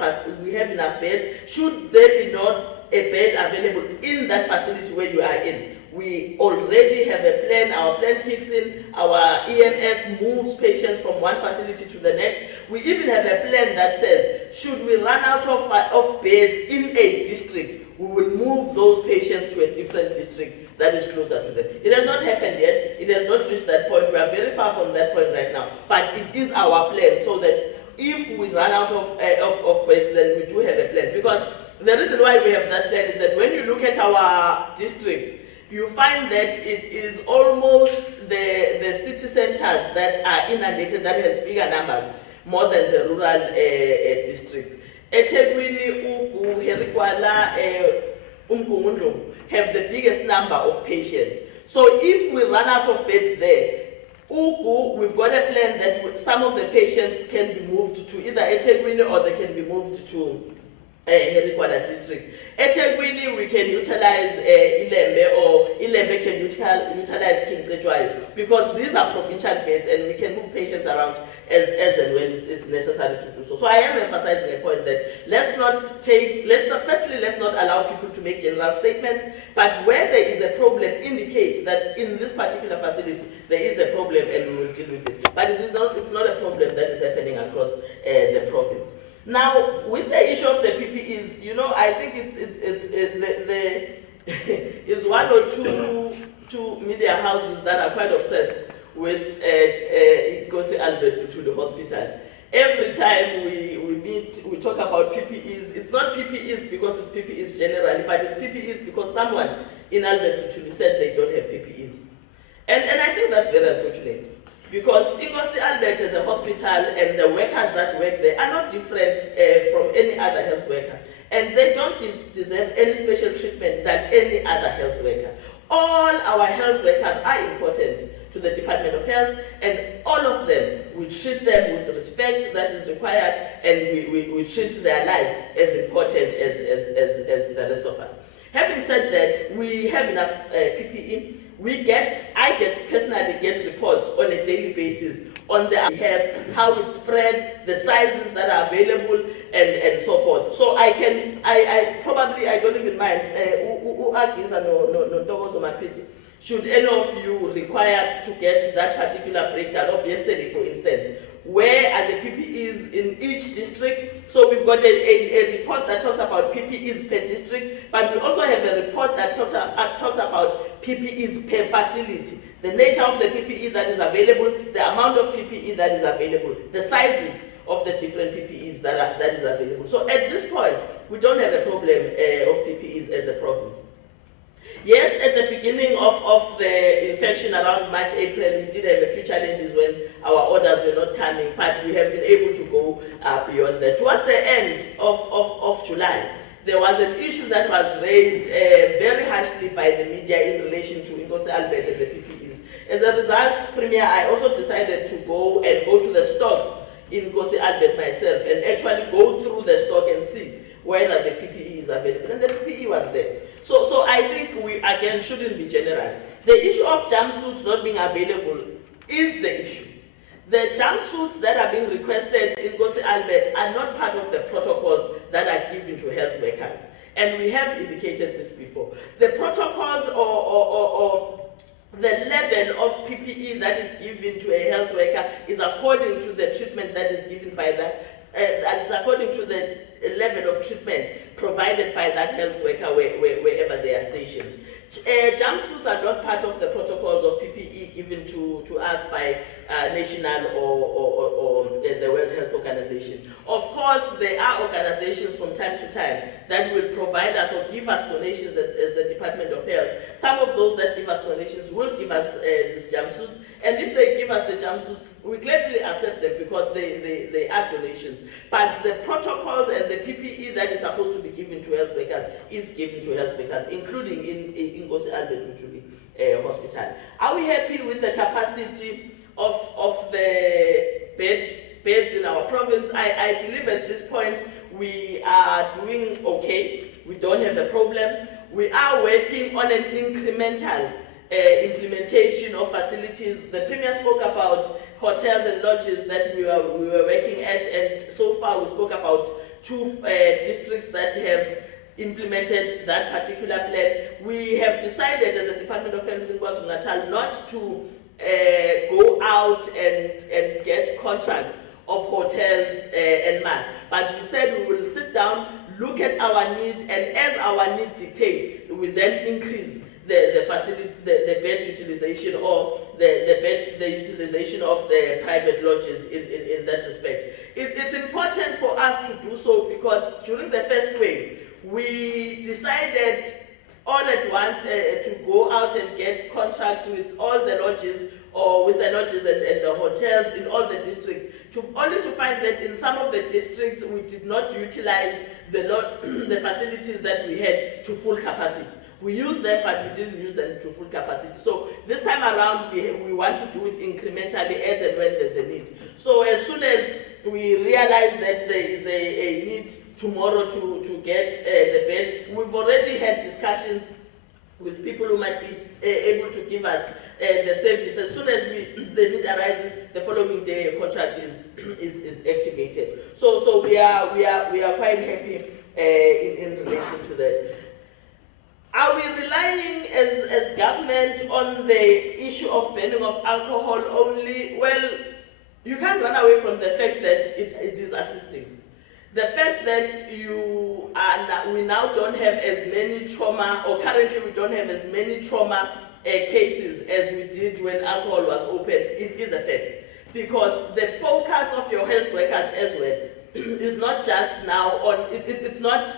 beds. Should there be not a bed available in that facility where you are in, we already have a plan. Our plan kicks in. Our EMS moves patients from one facility to the next. We even have a plan that says, should we run out of beds in a district, we will move those patients to a different district that is closer to them. It has not happened yet. It has not reached that point. We are very far from that point right now. But it is our plan, so that if we run out of beds, then we do have a plan. Because the reason why we have that plan is that when you look at our districts, you find that it is almost the city centers that are inundated that has bigger numbers more than the rural districts. eThekwini, Ugu, Herikwala, Umgungundlovu have the biggest number of patients. So if we run out of beds there, Ugu, we've got a plan that some of the patients can be moved to either eThekwini or they can be moved to Herikwala district. eThekwini, we can utilize Ilembe, or Ilembe can utilize King Cetshwayo, because these are provincial beds and we can move patients around as and when it's necessary to do so. So I am emphasizing a point that let's not allow people to make general statements, but where there is a problem, indicate that in this particular facility there is a problem and we will deal with it. But it's not a problem that is happening across the province. Now, with the issue of the PPEs, I think it's one or two media houses that are quite obsessed with Nkosi Albert to the hospital. Every time we meet, we talk about PPEs. It's not PPEs because it's PPEs generally, but it's PPEs because someone in Albert said they don't have PPEs. And I think that's very unfortunate. Because Nkosi Albert is a hospital and the workers that work there are not different from any other health worker. And they don't deserve any special treatment than any other health worker. All our health workers are important to the Department of Health, and all of them, we treat them with respect that is required, and we treat their lives as important as the rest of us. Having said that, we have enough PPE. I personally get reports on a daily basis on how it's spread, the sizes that are available, and so forth. So I don't even mind. Should any of you require to get that particular breakdown of yesterday, for instance, where are the PPEs in each district? So we've got a report that talks about PPEs per district, but we also have a report that talks about PPEs per facility. The nature of the PPE that is available, the amount of PPE that is available, the sizes of the different PPEs that is available. So at this point, we don't have a problem of PPEs as a province. Yes, at the beginning of the infection around March, April, we did have a few challenges when our orders were not coming, but we have been able to go beyond that. Towards the end of July, there was an issue that was raised very harshly by the media in relation to Nkosi Albert and the PPEs. As a result, Premier, I also decided to go to the stocks in Nkosi Albert myself and actually go through the stock and see whether the PPE is available. And the PPE was there. So I think we, again, shouldn't be general. The issue of jumpsuits not being available is the issue. The jumpsuits that are being requested in Nkosi Albert are not part of the protocols that are given to health workers. And we have indicated this before. The protocols or the level of PPE that is given to a health worker is according to the treatment that is given by the it's according to the level of treatment provided by that health worker wherever they are stationed. Jumpsuits are not part of the protocols of PPE given to us by national or the World Health Organization. Of course, there are organizations from time to time that will provide us or give us donations at the Department of Health. Some of those that give us donations will give us these jumpsuits, and if they give us the jumpsuits, we gladly accept them because they are donations. But the protocols and the PPE that is supposed to be given to health workers is given to health workers, including in Ngozi Albert Luthuli Hospital. Are we happy with the capacity of the beds in our province? I believe at this point we are doing okay. We don't have a problem. We are working on an incremental implementation of facilities. The Premier spoke about hotels and lodges that we were working at, and so far we spoke about 2 districts that have implemented that particular plan. We have decided as the Department of Health in KwaZulu Natal not to go out and get contracts of hotels en masse, but we said we will sit down, look at our need, and as our need dictates, we then increase the facility, the bed utilization, or the utilization of the private lodges in that respect. It's important for us to do so because during the first wave, we decided all at once to go out and get contracts with all the lodges, or with the lodges and the hotels in all the districts, only to find that in some of the districts we did not utilize the facilities that we had to full capacity. We used them, but we didn't use them to full capacity. So this time around, we want to do it incrementally as and when there's a need. So as soon as we realize that there is a need tomorrow to get the beds, we've already had discussions with people who might be able to give us the service. As soon as the need arises, the following day a contract is activated. So we are quite happy in relation to that. Are we relying as government on the issue of banning of alcohol only? Well, you can't run away from the fact that it is assisting. The fact that we now don't have as many trauma, or currently we don't have as many trauma cases as we did when alcohol was open, it is a fact. Because the focus of your health workers as well is not just now on, it's not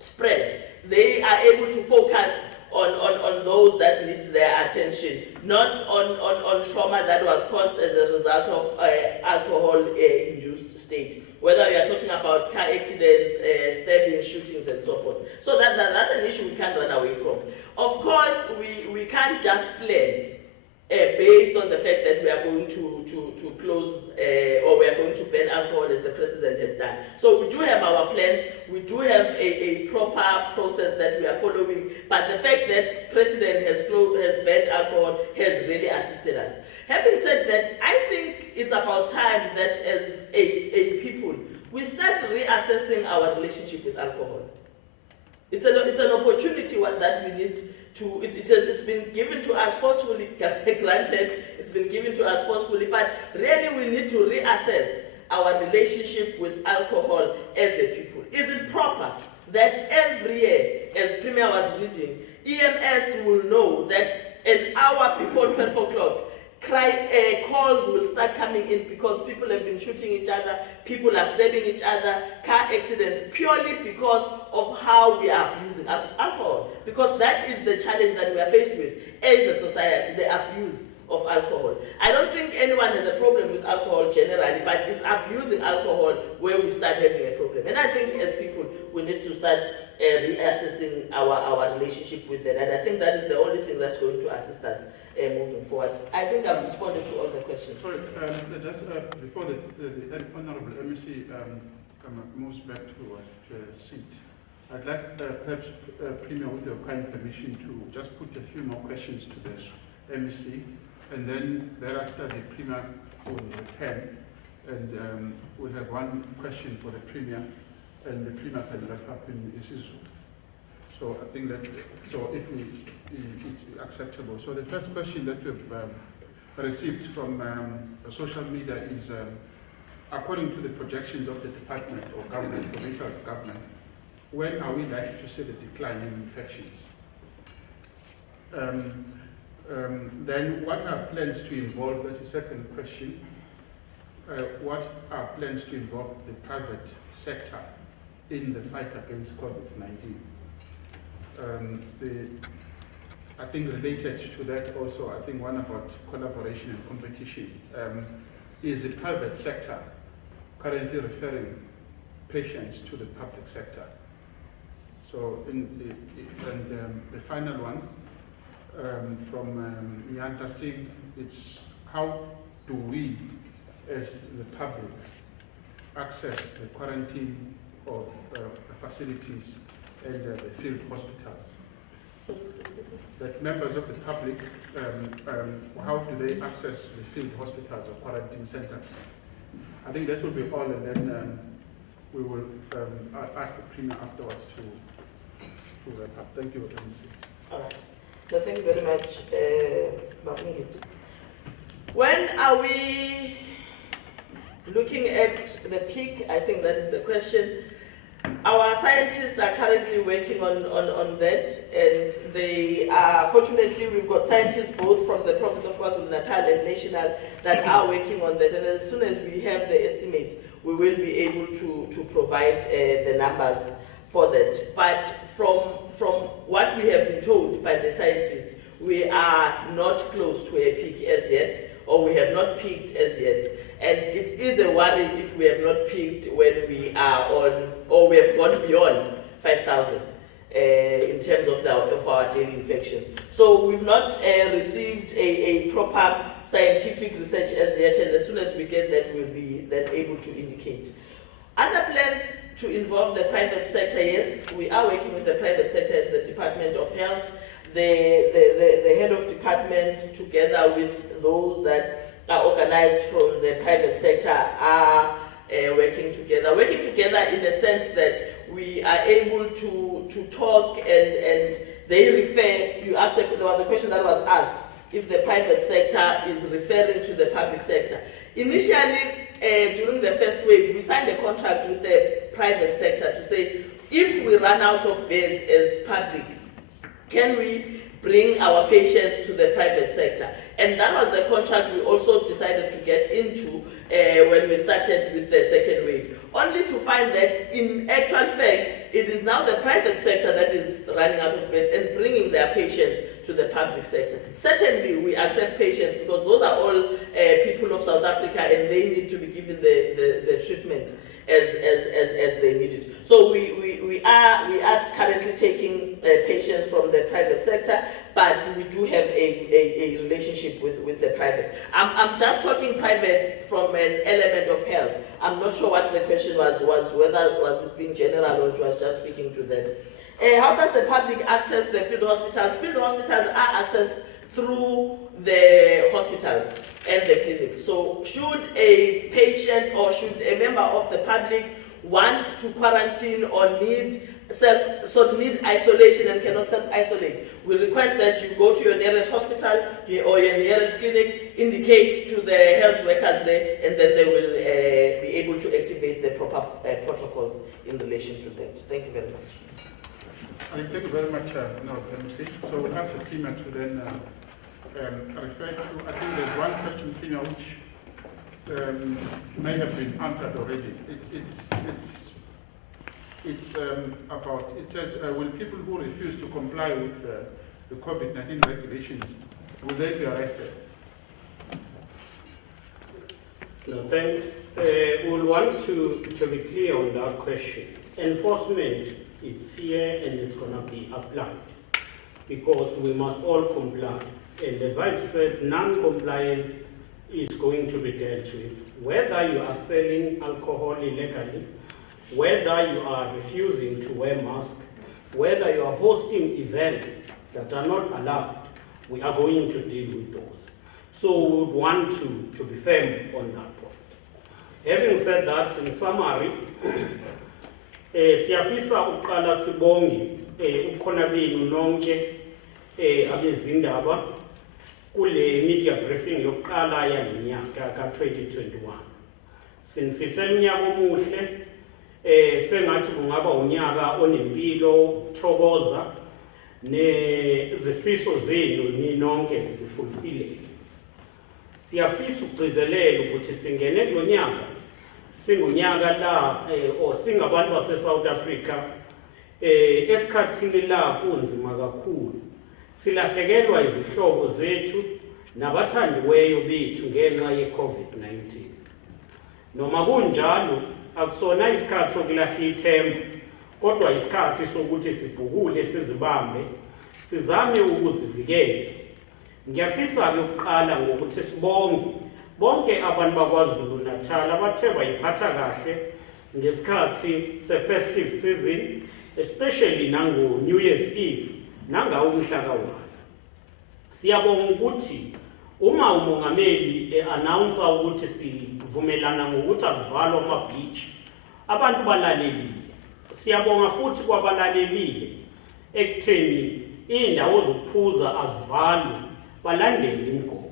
spread. They are able to focus on those that need their attention, not on trauma that was caused as a result of alcohol-induced state. Whether we are talking about car accidents, stabbing, shootings, and so forth. So that's an issue we can't run away from. Of course, we can't just plan based on the fact that we are going to close or we are going to ban alcohol as the President had done. So we do have our plans, we do have a proper process that we are following, but the fact that President has banned alcohol has really assisted us. Having said that, I think it's about time that as a people, we start reassessing our relationship with alcohol. It's an opportunity that we need to, it's been given to us forcefully, granted, it's been given to us forcefully, but really we need to reassess our relationship with alcohol as a people. Is it proper that every year, as Premier was reading, EMS will know that an hour before 12 o'clock, calls will start coming in because people have been shooting each other, people are stabbing each other, car accidents, purely because of how we are abusing alcohol. Because that is the challenge that we are faced with as a society, the abuse of alcohol. I don't think anyone has a problem with alcohol generally, but it's abusing alcohol where we start having a problem. And I think as people, we need to start reassessing our relationship with that. And I think that is the only thing that's going to assist us moving forward. I think I've responded to all the questions. Sorry, just before the Honorable MEC moves back to her seat, I'd like perhaps, Premier, with your kind permission, to just put a few more questions to the MEC, and then thereafter the Premier will return, and we'll have one question for the Premier, and the Premier can wrap up in Isizu. So I think that, so if it's acceptable. So the first question that we've received from social media is according to the projections of the department or government, provincial government, when are we likely to see the decline in infections? Then what are plans to involve, that's the second question, what are plans to involve the private sector in the fight against COVID-19? I think related to that also, I think one about collaboration and competition. Is the private sector currently referring patients to the public sector? So, the final one from Yanta Singh, it's how do we, as the public, access the quarantine or facilities and the field hospitals? That members of the public, how do they access the field hospitals or quarantine centers? I think that will be all, and then we will ask the Premier afterwards to wrap up. Thank you, MC. All right. No, thank you very much, Mapungit. When are we looking at the peak? I think that is the question. Our scientists are currently working on that, and they are, fortunately, we've got scientists both from the province of KwaZulu Natal and national that are working on that, and as soon as we have the estimates, we will be able to provide the numbers for that. But from what we have been told by the scientists, we are not close to a peak as yet, or we have not peaked as yet. And it is a worry if we have not peaked when we are on, or we have gone beyond 5,000 in terms of our daily infections. So we've not received a proper scientific research as yet, and as soon as we get that, we'll be then able to indicate. Other plans to involve the private sector, yes, we are working with the private sector as the Department of Health. The head of department, together with those that are organized from the private sector, are working together in the sense that we are able to talk and they refer. You asked, there was a question that was asked if the private sector is referring to the public sector. Initially, during the first wave, we signed a contract with the private sector to say, if we run out of beds as public, can we bring our patients to the private sector? And that was the contract we also decided to get into when we started with the second wave. Only to find that in actual fact, it is now the private sector that is running out of beds and bringing their patients to the public sector. Certainly, we accept patients because those are all people of South Africa and they need to be given the treatment as they need it. So we are currently taking patients from the private sector, but we do have a relationship with the private. I'm just talking private from an element of health. I'm not sure what the question was whether was it being general or it was just speaking to that. How does the public access the field hospitals? Field hospitals are accessed through the hospitals and the clinics. So should a patient or should a member of the public want to quarantine or need isolation and cannot self-isolate, we request that you go to your nearest hospital or your nearest clinic, indicate to the health workers there, and then they will be able to activate the proper protocols in relation to that. Thank you very much. Thank you very much, MC. So we'll have the Premier to then refer to, I think there's one question, Premier, which may have been answered already. It's about, it says, will people who refuse to comply with the COVID-19 regulations, will they be arrested? No, thanks. We'll want to be clear on that question. Enforcement, it's here and it's going to be applied because we must all comply. And as I've said, non-compliant is going to be dealt with. Whether you are selling alcohol illegally, whether you are refusing to wear masks, whether you are hosting events that are not allowed, we are going to deal with those. So we would want to be firm on that point. Having said that, in summary, siyafisa uqala sibonge ukhona benu nonke abezindaba kule media briefing yokuqala yaminyaka ka-2021. Sinifisela unyaka omuhle, sengathi kungaba unyaka onempilo, ukuthokoza, nezifiso zenu ninonke zifulfilleke. Siyafisa ukugcizelela ukuthi singene kulonyaka, singunyaka la singabantu base-South Africa, esikhathini la kunzima kakhulu. Silahlekelwa izihlobo zethu nabathandiweyo bethu ngenxa ye-COVID-19. Noma kunjalo, akusona isikhathi sokulahla ithemba, kodwa isikhathi sokuthi sibhukule sizibambe, sizame ukuzivikela. Ngiyafisa-ke ukuqala ngokuthi sibonge bonke abantu bakwaZulu Natal abathe bayiphatha kahle ngesikhathi se-festive season, especially nango-New Year's Eve, nangawo umhla ka-1. Siyabonga ukuthi uma umongameli announce ukuthi sivumelana ngokuthi akuvalwe ama-beach, abantu balalelile. Siyabonga futhi kwabalalelile ekutheni iy'ndawo zokuphuza azivalwe, balandele imigomo.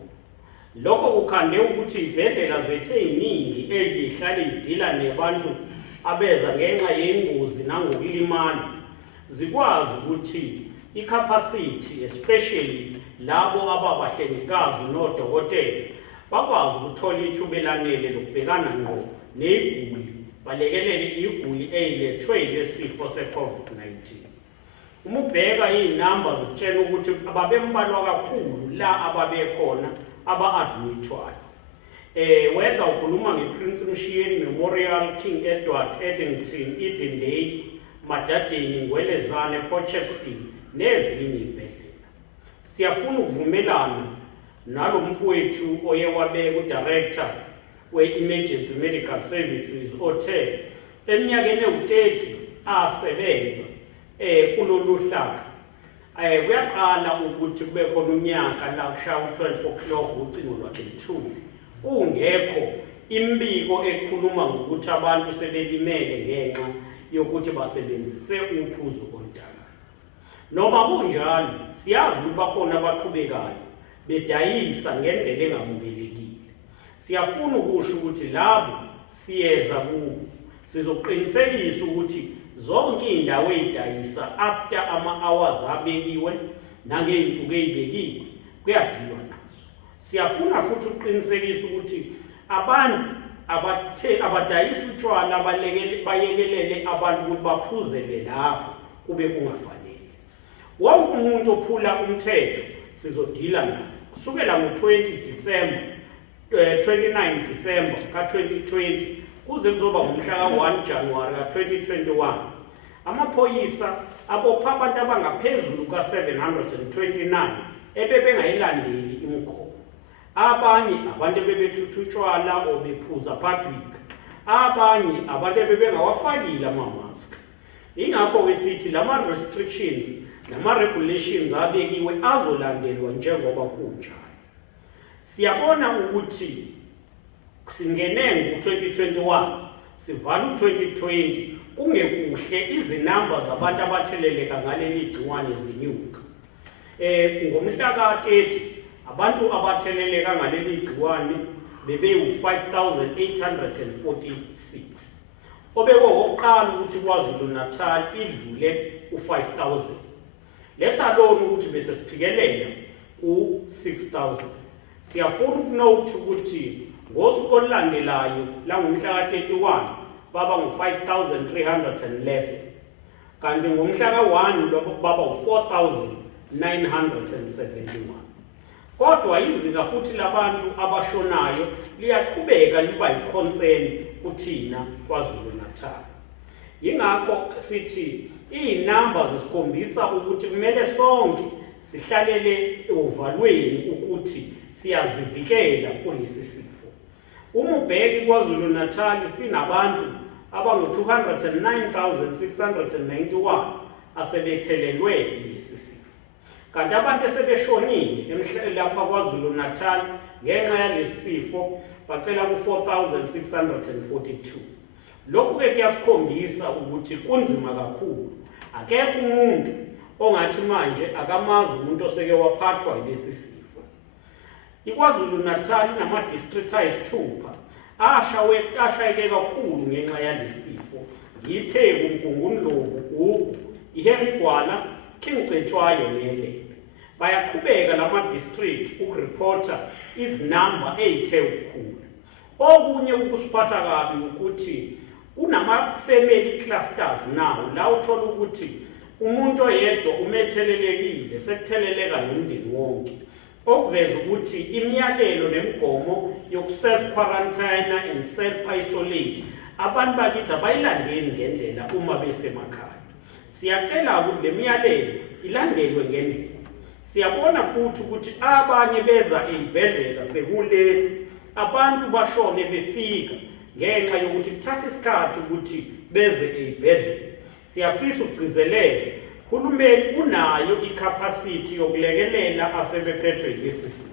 Lokho kukhande ukuthi iy'bhedlela zethu ey'ningi ezihlale zidila nebantu abeza ngenxa yengozi nangokulimala zikwazi ukuthi i-capacity, especially labo ababahlengikazi nodokotela, bakwazi ukuthola ithuba elanele lokubhekana ngqo ney'guli, balekelele iguli eyilethwe yilesifo se-COVID-19. Uma ubheka iy'namba zikutshela ukuthi ababembalwa kakhulu la ababekhona aba-admithwayo. Whether ukhuluma nge-Prince Mshiyeni Memorial, King Edward, Eddington, Edendale, Madadeni, Ngwelezane, Potchefstroom nezinye izibhedlela. Siyafuna ukuvumelana nalo mfowethu oye wabeka udirector we-Emergency Medical Services othe eminyakeni ewu-30 asebenza kulolu hlaka. Kuyaqala ukuthi kube khona unyaka la kushaya u-12 o'clock ucingo lwakhe luthule, kungekho imbiko ekhuluma ngokuthi abantu sebelimele ngenxa yokuthi basebenzise uphuzo oludakayo. Noma kunjalo, siyazi ukuthi bakhona abaqhubekayo bedayisa ngendlela engamukelekile. Siyafuna ukusho ukuthi labo siyeza kubo sizoqinisekisa ukuthi zonke iy'ndawo ey'dayisa after ama-hours abekiwe nangey'nsuku ey'bekiwe kuyadilwa nazo. Siyafuna futhi ukuqinisekisa ukuthi abantu abadayisa utshwala bayekelele abantu ukuthi baphuzele lapho kube kungafanele. Wonke umuntu ophula umthetho sizodila naye. Kusukela ngo-29 December ka-2020 kuze kuzoba ngomhla ka-1 January ka-2021, amaphoyisa abopha abantu abangaphezulu ka-729 ebebengayilandeli imigomo. Abanye abantu ebebethutha utshwala obephuza public, abanye abantu ebebengawafakile amamask. Ingakho-ke sithi lama-restrictions nama-regulations abekiwe azolandelwa njengoba kunjalo. Siyabona ukuthi singene ngo-2021 sivala u-2020 kungekuhle izinamba zabantu abatheleleka ngaleli gciwane zinyuka. Ngomhla ka-30 abantu abatheleleka ngaleli gciwane bebewu-5,846. Obekokuqala ukuthi KwaZulu Natal idlule u-5,000. Letha alone ukuthi bese siphikelela ku-6,000. Siyafuna ukunote ukuthi ngosuku olulandelayo langomhla ka-31 baba ngu-5,311, kanti ngomhla ka-1 baba u-4,971. Kodwa izinga futhi labantu abashonayo liyaqhubeka liba yi-concern kuthina KwaZulu Natal. Yingakho sithi iy'namba zisikhombisa ukuthi kumele sonke sihlalele ovalweni ukuthi siyazivikela kulesi sifo. Uma ubheka KwaZulu Natal sinabantu abangu-209,691 asebethelelwe yilesi sifo. Kanti abantu esebeshonile lapha KwaZulu Natal ngenxa yalesi sifo bacela ku-4,642. Lokhu-ke kuyasikhombisa ukuthi kunzima kakhulu. Akekho umuntu ongathi manje akamazi umuntu oseke waphathwa yilesi sifo. KwaZulu Natal inama-district ayisithupha ashayeke kakhulu ngenxa yalesifo yiTheku, Mgungundlovu, Gugu, iHerigwala, King Cetshwayo neLembe. Bayaqhubeka lama-district ukureporta izinamba eyithe ukukhula. Okunye ukusiphatha kabi ukuthi kunama-family clusters nawo la uthola ukuthi umuntu oyedwa umethelelekile sekutheleleka nomndeni wonke, okuveza ukuthi imiyalelo nemigomo yoku-self-quarantine and self-isolate abantu bakithi abayilandeli ngendlela uma besemakhaya. Siyacela ukuthi le miyalelo ilandelwe ngendlela. Siyabona futhi ukuthi abanye beza ey'bhedlela sekuleli, abantu bashone befika ngenxa yokuthi kuthatha isikhathi ukuthi beze ey'bhedlela. Siyafisa ukugcizelela uhulumeni unayo icapacity yokulekelela asebephethwe yilesi sifo.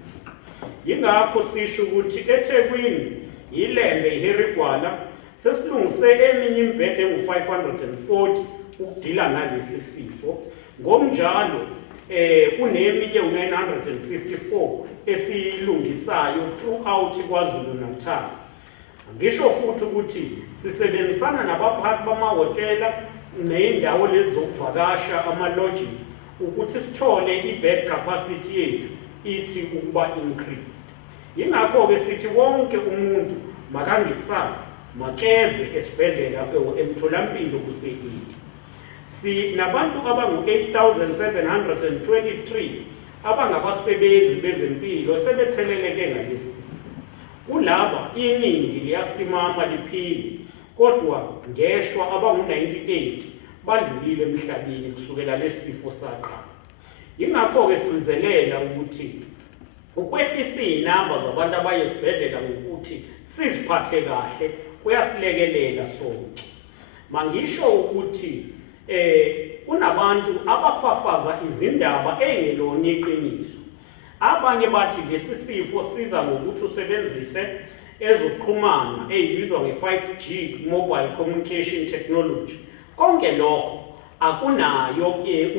Yingakho sisho ukuthi eThekwini, iLembe, iHerigwala sesilungise eminye imibhede engu-540 ukudila nalesi sifo. Ngomnjalo kuneminye u-954 esiyilungisayo throughout KwaZulu Natal. Ngisho futhi ukuthi sisebenzisana nabaphathi bamahhotela ney'ndawo lezi zokuvakasha, ama-lodges, ukuthi sithole i-bed capacity yethu ithi ukuba increase. Yingakho-ke sithi wonke umuntu makangisabe, makeze esibhedlela emtholampilo kusekile. Sinabantu abangu-8,723 abangabasebenzi bezempilo sebetheleleke ngalesi. Kulaba iningi liyasimama liphile, kodwa ngeshwa abangu-98 badlulile emhlabeni kusukela lesi sifo saqala. Yingakho-ke sigcizelela ukuthi ukwehlisa iy'namba zabantu abaye esibhedlela ngokuthi siziphathe kahle kuyasilekelela sonke. Mangisho ukuthi kunabantu abafafaza izindaba engelona iqiniso. Abanye bathi lesi sifo siza ngokuthi usebenzise ezokuxhumana ey'bizwa nge-5G mobile communication technology. Konke lokho akunayo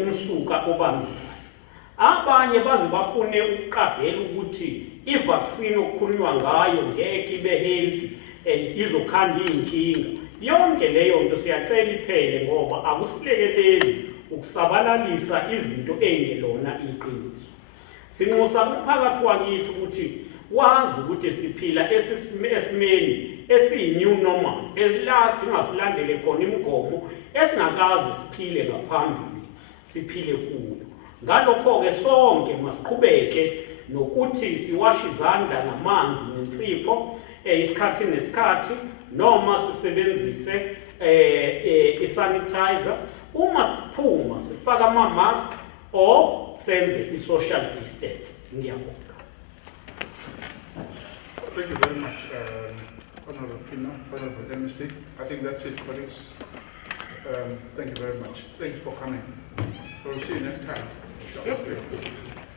umsuka obambile. Abanye baze bafune ukuqagela ukuthi i-vaccine okukhulunywa ngayo ngeke ibe healthy and izokhanda iy'nkinga. Yonke leyo nto siyacela iphele ngoba akusilekeleli ukusabalalisa izinto engelona iqiniso. Sinxusa umphakathi wakithi ukuthi wazi ukuthi siphila esimeni esiyi-new normal, esidinga silandele khona imigomo esingakaze siphile ngaphambili, siphile kuyo. Ngalokho-ke sonke masiqhubeke nokuthi siwashe izandla ngamanzi nensipho isikhathi nesikhathi, noma sisebenzise i-sanitizer. Uma siphuma sifake ama-mask or senze i-social distance. Ngiyabonga. Thank you very much, Honorable Pina, Honorable MEC. I think that's it, colleagues. Thank you very much. Thanks for coming. So we'll see you next time. Yes.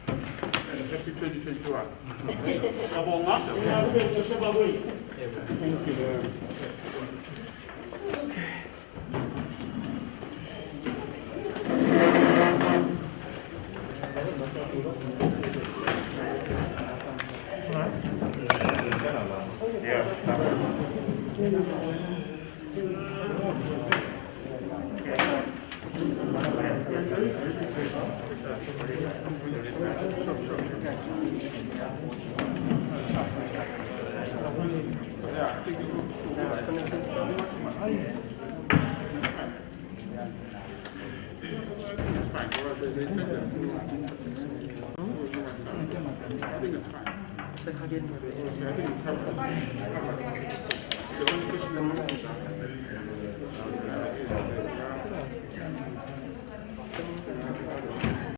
And happy 2021. Thank you very much. I think it's fine.